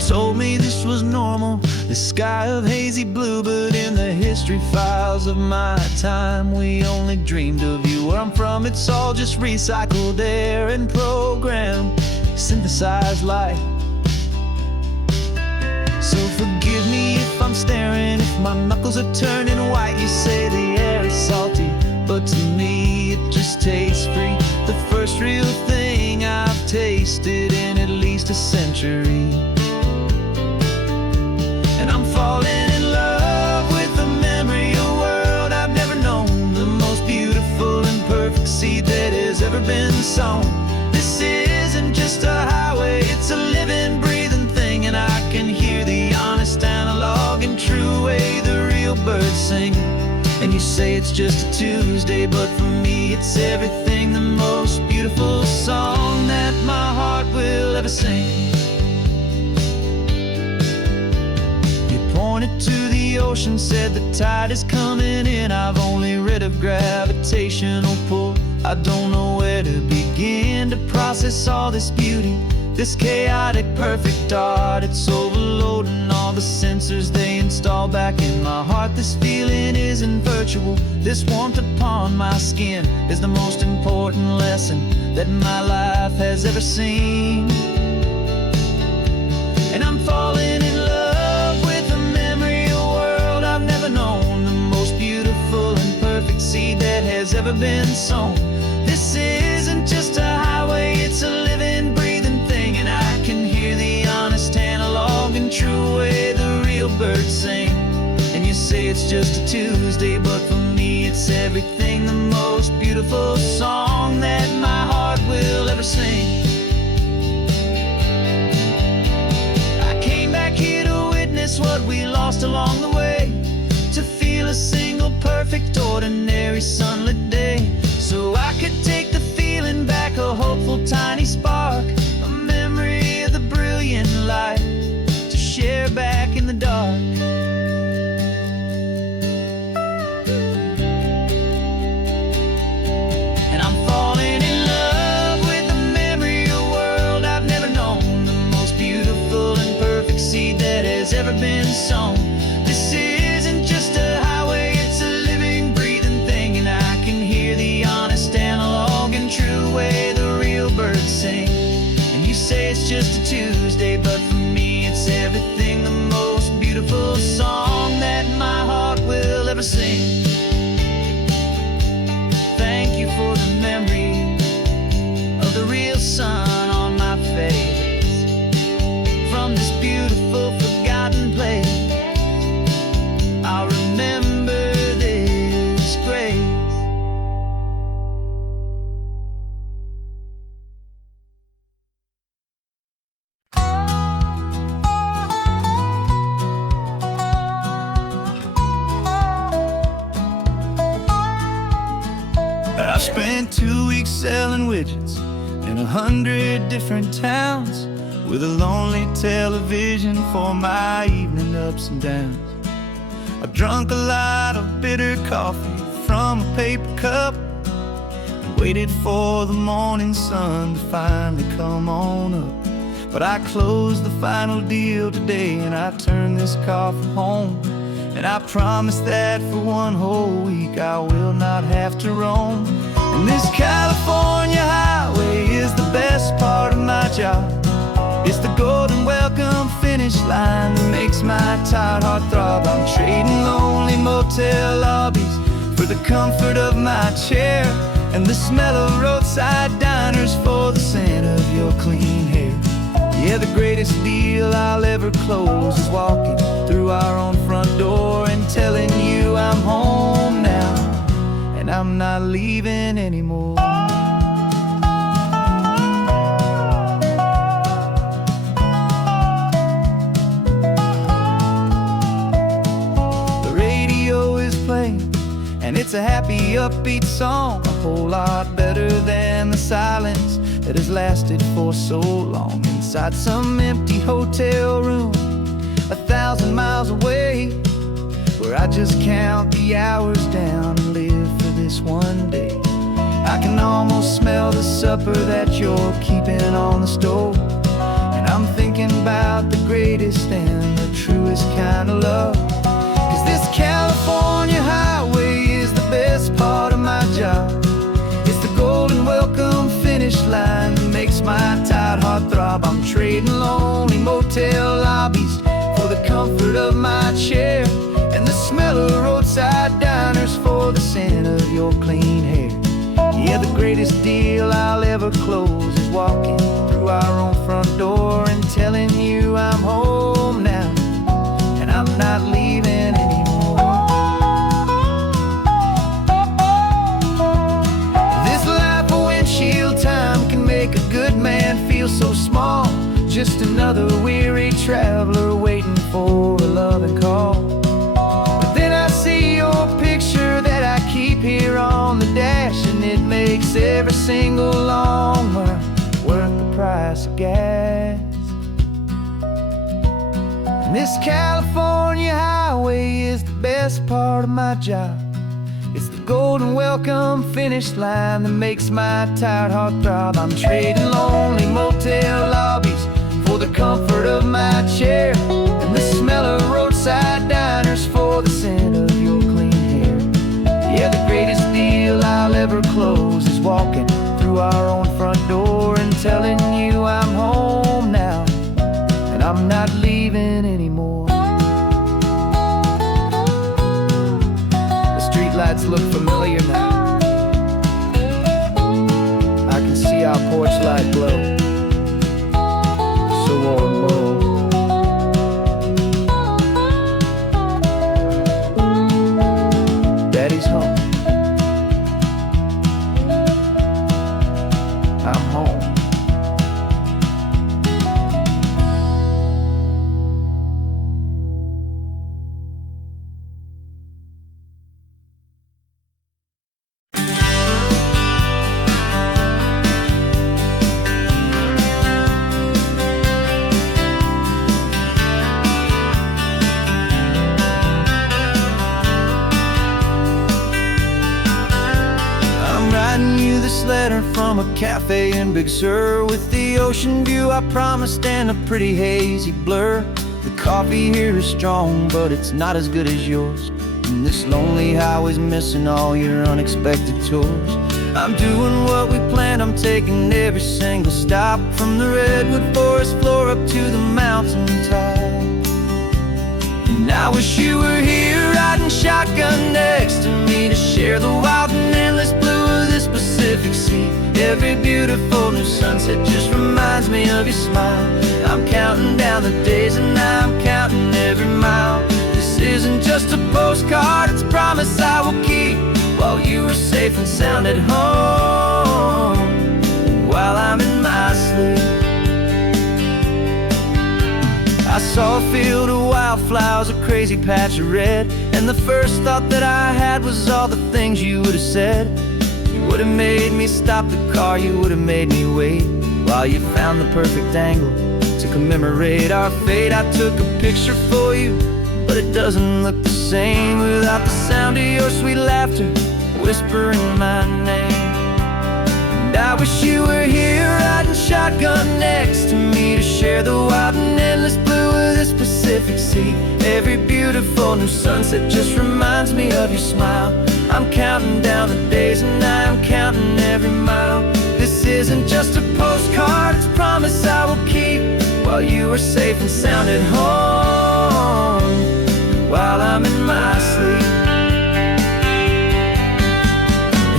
Told me this was normal, the sky of hazy blue, but in the history files of my time, we only dreamed of you. Where I'm from, it's all just recycled air and programmed, synthesized light. So forgive me if I'm staring, if my knuckles are turning white. You say the air is salty, but to me it just tastes free. The first real thing I've tasted in at least a century. And I'm falling in love song. This isn't just a highway, it's a living, breathing thing. And I can hear the honest, analog, and true way the real birds sing. And you say it's just a Tuesday, but for me it's everything, the most beautiful song that my heart will ever sing. You pointed to the ocean, said the tide is coming in. I've only read of gravitational pull. I don't know where to begin to process all this beauty, this chaotic, perfect art. It's overloading all the sensors they install back in my heart. This feeling isn't virtual. This warmth upon my skin is the most important lesson that my life has ever seen. And I'm falling in love with the memory of a world I've never known, the most beautiful and perfect seed that has ever been sown. This isn't just a highway, it's a living, breathing thing. And I can hear the honest, analog, and true way the real birds sing. And you say it's just a Tuesday, but for me it's everything, the most beautiful song that my heart will ever sing. I came back here to witness what we lost along the way, to feel a single, perfect, ordinary, sunlit day, so I could take the feeling back, a hopeful tiny spark, a memory of the brilliant light, to share back in the dark. And I'm falling in love with the memory of a world I've never known, the most beautiful and perfect seed that has ever been sown. This isn't just a highway, it's a living, breathing thing. And I can hear the honest, analog, and true way the real birds sing. And you say it's just a Tuesday, but for me it's everything, the most beautiful song that my heart will ever sing. Thank you for the memory of the real sun on my face, from this beautiful, forgotten place. I'll remember this grace. I spent 2 weeks selling widgets in 100 different towns, with a lonely television for my evening ups and downs. I drunk a lot of bitter coffee from a paper cup, and waited for the morning sun to finally come on up. But I closed the final deal today, and I turned this car from home. And I promise that for one whole week I will not have to roam. And this California highway is the best part of my job. It's the golden welcome finish line that makes my tired heart throb. I'm trading lonely motel lobbies for the comfort of my chair, and the smell of roadside diners for the scent of your clean hair. Yeah, the greatest deal I'll ever close is walking through our own front door and telling you I'm home now, and I'm not leaving anymore. The radio is playing, and it's a happy, upbeat song, a whole lot better than the silence that has lasted for so long. Inside some empty hotel room 1,000 miles away, where I just count the hours down and live for this one day. I can almost smell the supper that you're keeping on the stove, and I'm thinking about the greatest and the truest kind of love. 'Cause this California highway is the best part of my job. It's the golden welcome finish line that makes my tired heart throb. I'm trading lonely motel lobbies for the comfort of my chair, and the smell of roadside diners for the scent of your clean hair. Yeah, the greatest deal I'll ever close is walking through our own front door and telling you I'm home now, and I'm not leaving anymore. This life of windshield time just another weary traveler waiting for a loving call. But then I see your picture that I keep here on the dash, and it makes every single long mile worth the price of gas. And this California highway is the best part of my job. It's the golden welcome finish line that makes my tired heart throb. I'm trading lonely motel lobbies for the comfort of my chair, and the smell of roadside diners for the scent of your clean hair. Yeah, the greatest deal I'll ever close is walking through our own front door and telling you I'm home now, and I'm not leaving anymore. Lights look familiar now. I can see our porch light glow, so warm, Daddy's home. I'm home. This letter from a cafe in Big Sur, with the ocean view I promised and a pretty hazy blur. The coffee here is strong, but it's not as good as yours, and this lonely highway's missing all your unexpected tours. I'm doing what we planned, I'm taking every single stop, from the redwood forest floor up to the mountain top. And I wish you were here riding shotgun next to me to share the wild and endless blue of this Pacific Sea. Every beautiful new sunset just reminds me of your smile. I'm counting down the days and I'm counting every mile. This isn't just a postcard, it's a promise I will keep, while you are safe and sound at home, while I'm in my sleep. I saw a field of wildflowers, a crazy patch of red, and the first thought that I had was all the things you would have said. You would have made me stop the car, you would have made me wait, while you found the perfect angle to commemorate our fate. I took a picture for you, but it doesn't look the same without the sound of your sweet laughter whispering my name. And I wish you were here riding shotgun next to me to share the wild and endless blue of this Pacific Sea. Every beautiful new sunset just reminds me of your smile. I'm counting down the days and I'm counting every mile. This isn't just a postcard, it's a promise I will keep, while you are safe and sound at home, while I'm in my sleep.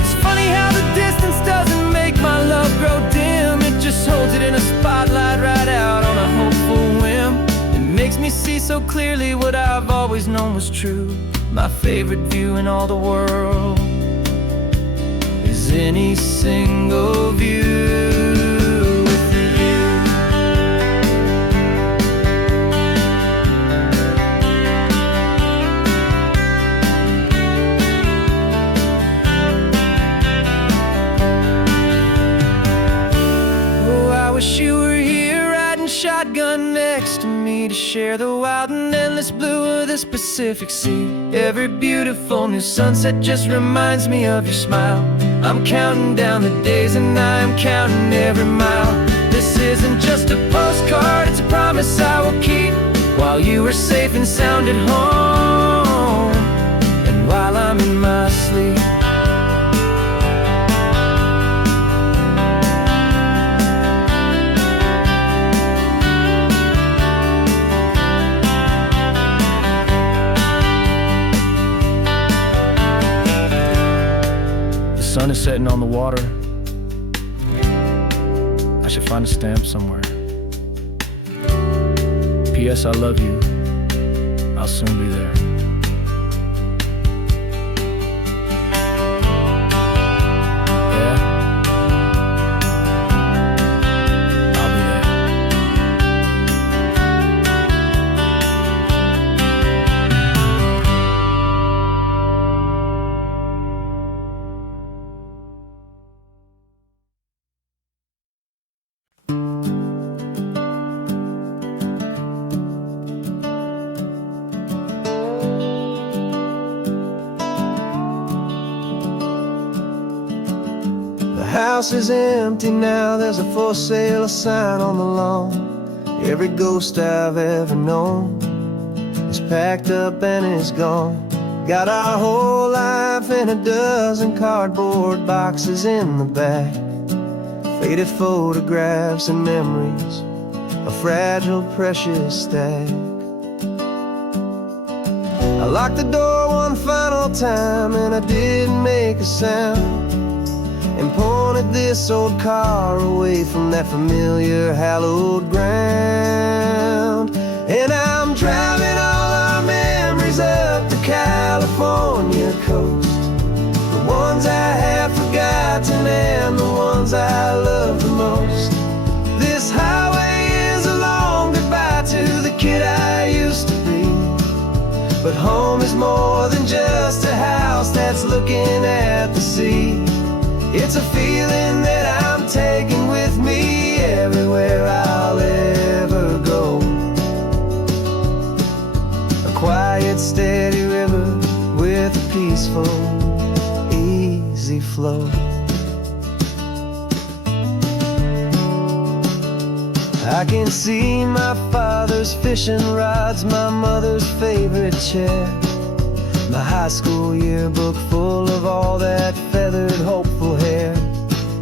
It's funny how the distance doesn't make my love grow dim. It just holds it in a spotlight right out on a hopeful whim. It makes me see so clearly what I've always known was true. My favorite view in all the world is any single view with you. Oh, I wish you were here riding shotgun next to me to share the wild and endless blue of this Pacific Sea. Every beautiful new sunset just reminds me of your smile. I'm counting down the days and I'm counting every mile. This isn't just a postcard, it's a promise I will keep, while you are safe and sound at home, and while I'm in my sleep. The sun is setting on the water. I should find a stamp somewhere. P.S. I love you. I'll soon be there. Yeah? I'll be there. house is empty now, there's a for sale sign on the lawn. Every ghost I've ever known is packed up and is gone. Got our whole life in a dozen cardboard boxes in the back. Faded photographs and memories, a fragile, precious stack. I locked the door one final time and I didn't make a sound, and pointed this old car away from that familiar hallowed ground. And I'm driving all our memories up the California coast, the ones I have forgotten and the ones I love the most. This highway is a long goodbye to the kid I used to be, but home is more than just a house that's looking at the sea. It's a feeling that I'm taking with me everywhere I'll ever go. A quiet, steady river with a peaceful, easy flow. I can see my father's fishing rods, my mother's favorite chair, my high school yearbook full of all that feathered, hopeful hair.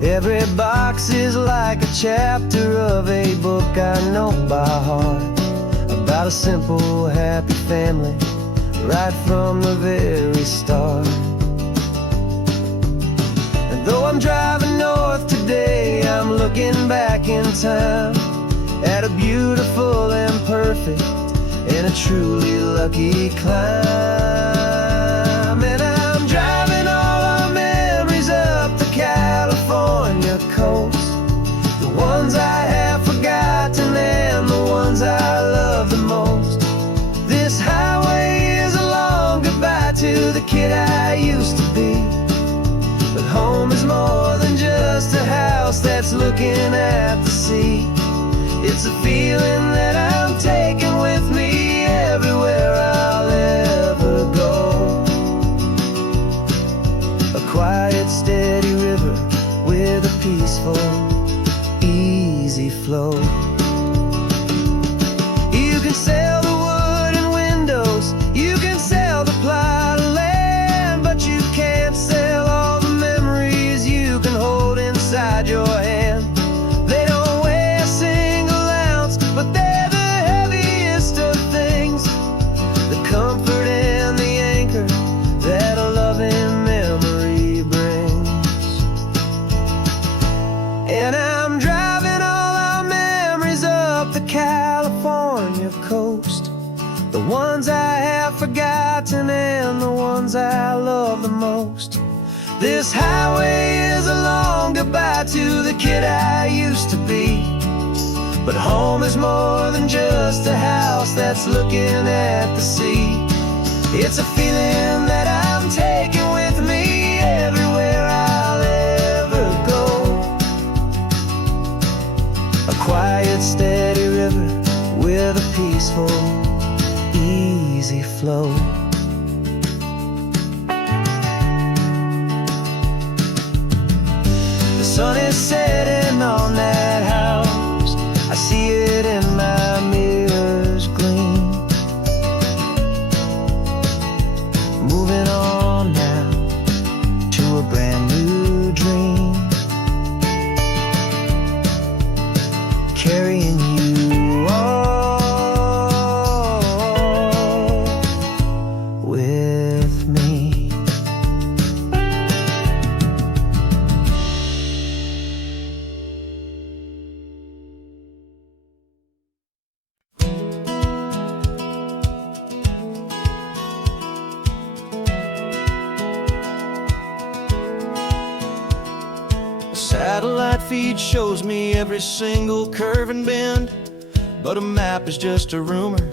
Every box is like a chapter of a book I know by heart, about a simple, happy family right from the very start. And though I'm driving north today, I'm looking back in time at a beautiful and perfect and a truly lucky climb. And I'm driving all our memories up the California coast, the ones I have forgotten and the ones I love the most. This highway is a long goodbye to the kid I used to be, but home is more than just a house that's looking at the sea. It's a feeling that I'm taking with me everywhere I'll ever go. A quiet, steady river with a peaceful, easy flow. You can sail the wooden windows, you can sail the plot of land, but you can't sail all the memories you can hold inside your hand. They don't weigh a single ounce, but they're the heaviest of things, the comfort and the anchor that a loving memory brings. And I'm driving all our memories up the California coast, the ones I have forgotten and the ones I love the most. This highway is a long goodbye to the kid I used to be, but home is more than just a house that's looking at the sea. It's a feeling that I'm taking with me everywhere I'll ever go. A quiet, steady river with a peaceful, easy flow. The sun is setting on that house, I see it in my mirror's gleam. Moving on now to a brand new dream, carrying you all with me. Satellite feed shows me every single curve and bend, but a map is just a rumor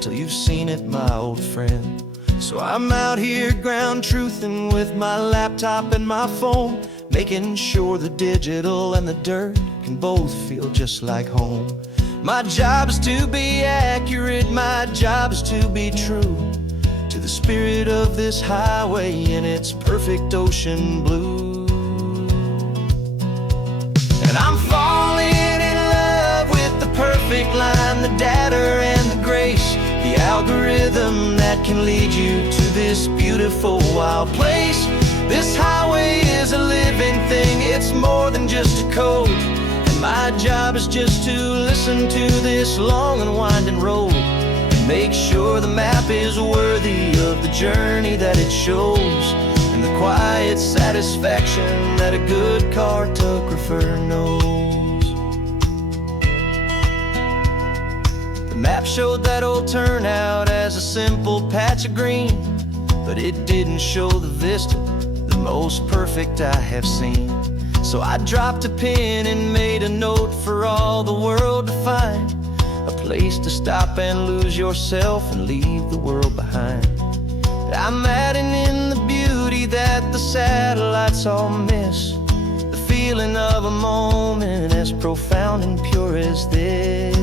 till you've seen it, my old friend. So I'm out here ground truthing with my laptop and my phone, making sure the digital and the dirt can both feel just like home. My job is to be accurate, my job is to be true to the spirit of this highway in its perfect ocean blue. data and the grace, the algorithm that can lead you to this beautiful wild place. This highway is a living thing, it's more than just a code. And my job is just to listen to this long and winding road and make sure the map is worthy of the journey that it shows, and the quiet satisfaction that a good cartographer knows. The map showed that old turnout as a simple patch of green, but it didn't show the vista, the most perfect I have seen. So I dropped a pin and made a note for all the world to find, a place to stop and lose yourself and leave the world behind. I'm adding in the beauty that the satellites all miss, the feeling of a moment as profound and pure as this.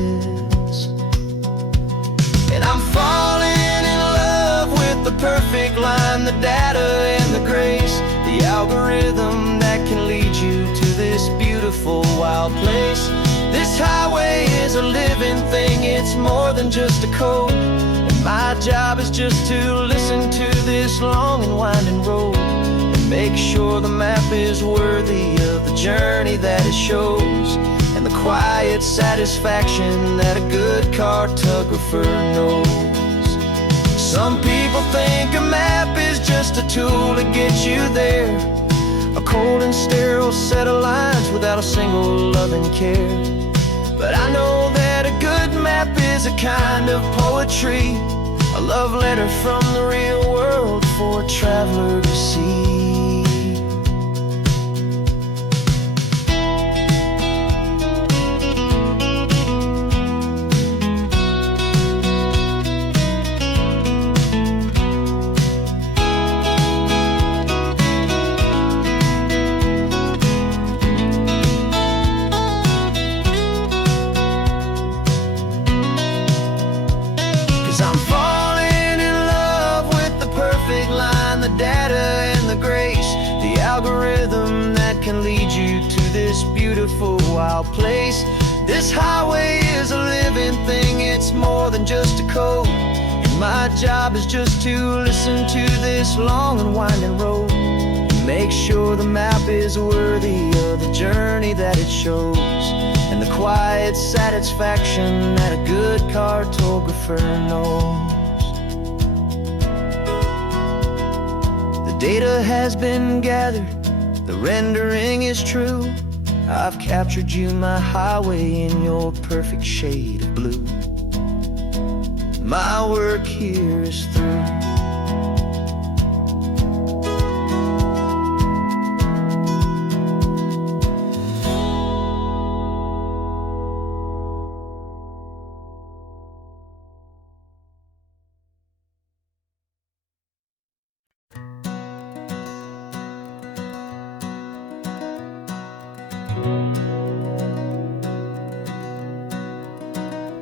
And I'm falling in love with the perfect line, the data and the grace, the algorithm that can lead you to this beautiful wild place. This highway is a living thing, it's more than just a code. And my job is just to listen to this long and winding road and make sure the map is worthy of the journey that it shows, and the quiet satisfaction that a good cartographer knows. Some people think a map is just a tool to get you there, a cold and sterile set of lines without a single loving care. But I know that a good map is a kind of poetry, a love letter from the real world for a traveler to see. 'Cause I'm falling in love with the perfect line, the data and the grace, the algorithm that can lead you to this beautiful wild place. This highway is a living thing, it's more than just a code. And my job is just to listen to this long and winding road and make sure the map is worthy of the journey that it shows, and the quiet satisfaction that a good cartographer knows. The data has been gathered, the rendering is true. I've captured you, my highway, in your perfect shade of blue. My work here is through.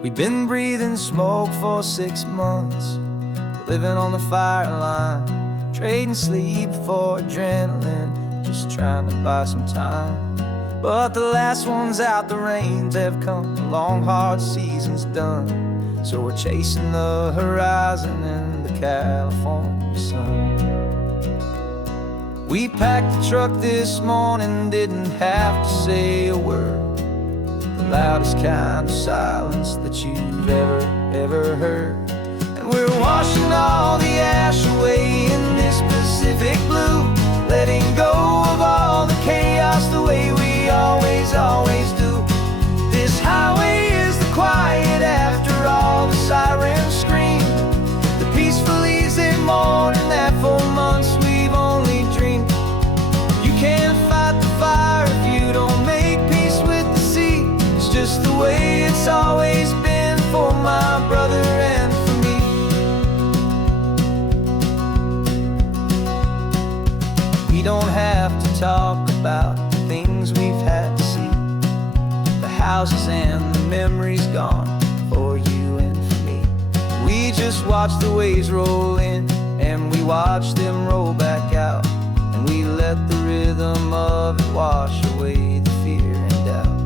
We've been breathing smoke for 6 months, living on the fire line, trading sleep for adrenaline, just trying to buy some time. But the last one's out, the rains have come, the long hard season's done. So we're chasing the horizon in the California sun. We packed the truck this morning, didn't have to say a word, the loudest kind of silence that you've ever heard. And we're washing all the ash away in this Pacific blue, letting go of all the chaos the way we always do. This highway is the quiet after all the sirens scream, the peaceful easy morning that for months we've only dreamed. You can't fight the fire if you don't make peace with the sea. It's just the way it's always been for my brother and for me. We don't have to talk about the things we've had to see, the houses and the memories gone for you and for me. We just watch the waves roll in and we watch them roll back out, and we let the rhythm of it wash away the fear and doubt.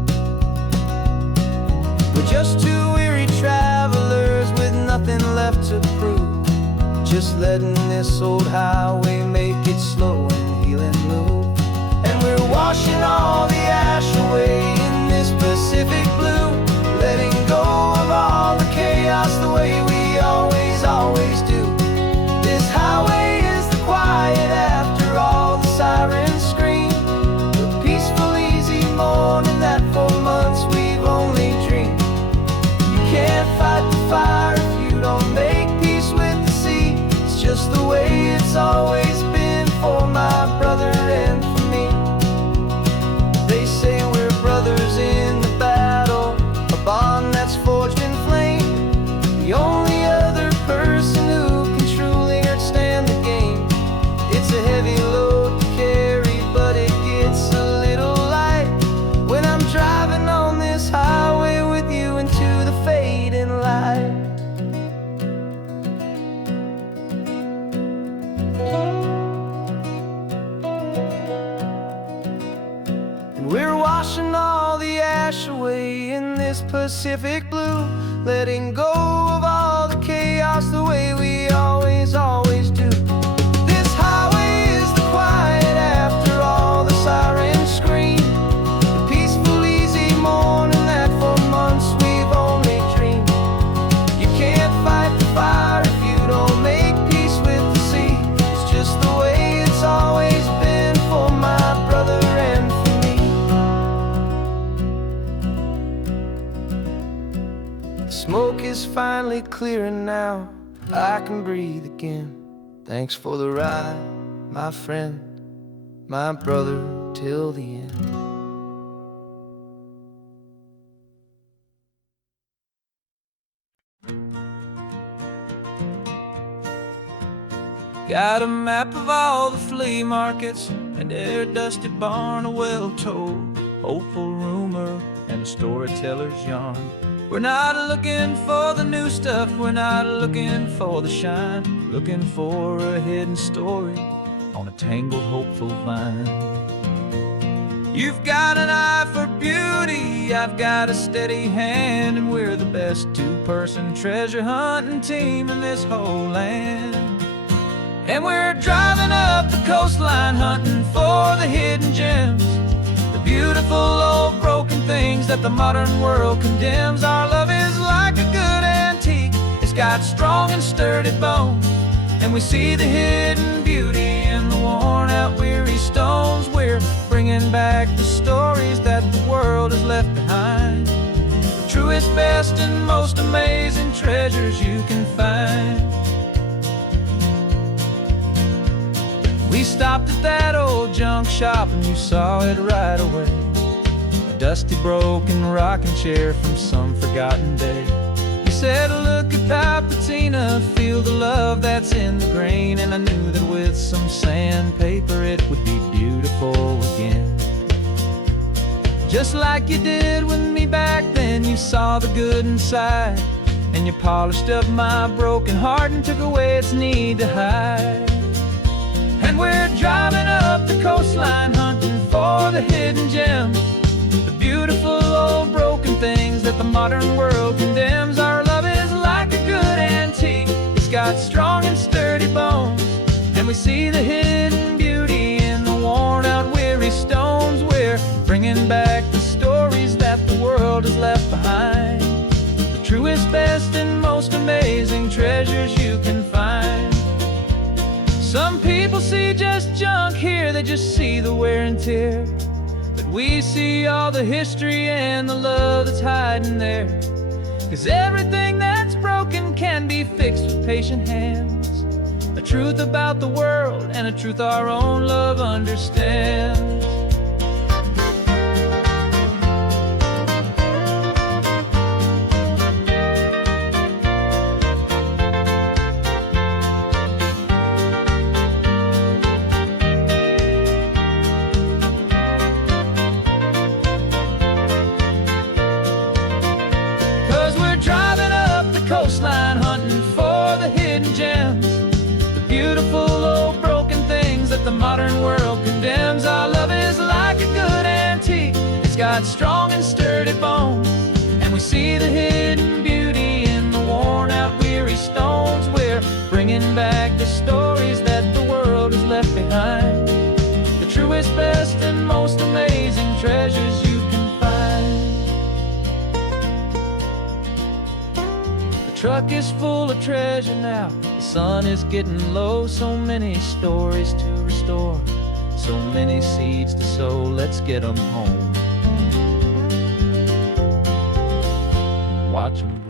We're just two weary travelers just letting this old highway make its slow and healing move. And we're washing all the ash away in this Pacific blue, letting go of all the chaos the way we always do. This highway is the quiet after all the sirens scream, the peaceful, easy morning that for months we've only dreamed. You can't fight the fire if you don't make peace with the sea. It's just the way it's always been for my brother and for me. They say we're brothers in the battle, a bond that's forged in flame. The only other person who can truly stand the game. It's a heavy load to carry, but it gets a little light when I'm driving on this highway with you into the fading light. And we're washing all the ash away in this Pacific blue, letting go of all the chaos the way we always do. This highway is the quiet after all the sirens scream, the peaceful, easy morning that for months we've only dreamed. You can't fight the fire if you don't make peace with the sea. It's just the way it's always been for my brother and for me. The smoke is finally clearing now, I can breathe again. Thanks for the ride, my friend, my brother, till the end. Got a map of all the flea markets and their dusty barn, a well-told, hopeful rumor, and a storyteller's yarn. We're not looking for the new stuff, we're not looking for the shine, looking for a hidden story on a tangled, hopeful vine. You've got an eye for beauty, I've got a steady hand, and we're the best two-person treasure hunting team in this whole land. And we're driving up the coastline hunting for the hidden gems, the beautiful old broken things that the modern world condemns. Our love is like a good antique, it's got strong and sturdy bones, and we see the hidden beauty in the worn out weary stones. We're bringing back the stories that the world has left behind, the truest, best, and most amazing treasures you can find. We stopped at that old junk shop and you saw it right away, a dusty, broken rocking chair from some forgotten day. You said, look at that patina, feel the love that's in the grain, and I knew that with some sandpaper it would be beautiful again. Just like you did with me back then, you saw the good inside, and you polished up my broken heart and took away its need to hide. And we're driving up the coastline hunting for the hidden gems, the beautiful old broken things that the modern world condemns. Our love is like a good antique, it's got strong and sturdy bones, and we see the hidden beauty in the worn out weary stones. We're bringing back the stories that the world has left behind, the truest, best, and most amazing treasures you can find. Some people see just junk here, they just see the wear and tear, but we see all the history and the love that's hiding there. 'Cause everything that's broken can be fixed with patient hands, a truth about the world and a truth our own love understands. 'Cause we're driving up the coastline hunting for the hidden gems, the beautiful old broken things that the modern world condemns. Our love is like a good antique, it's got strong and sturdy bones, and we see the hidden beauty in the worn out weary stones. We're bringing bringing back the stories that the world has left behind, the truest, best, and most amazing treasures you can find. The truck is full of treasure now, the sun is getting low, so many stories to restore, so many seeds to sow, let's get them home. Watch 'em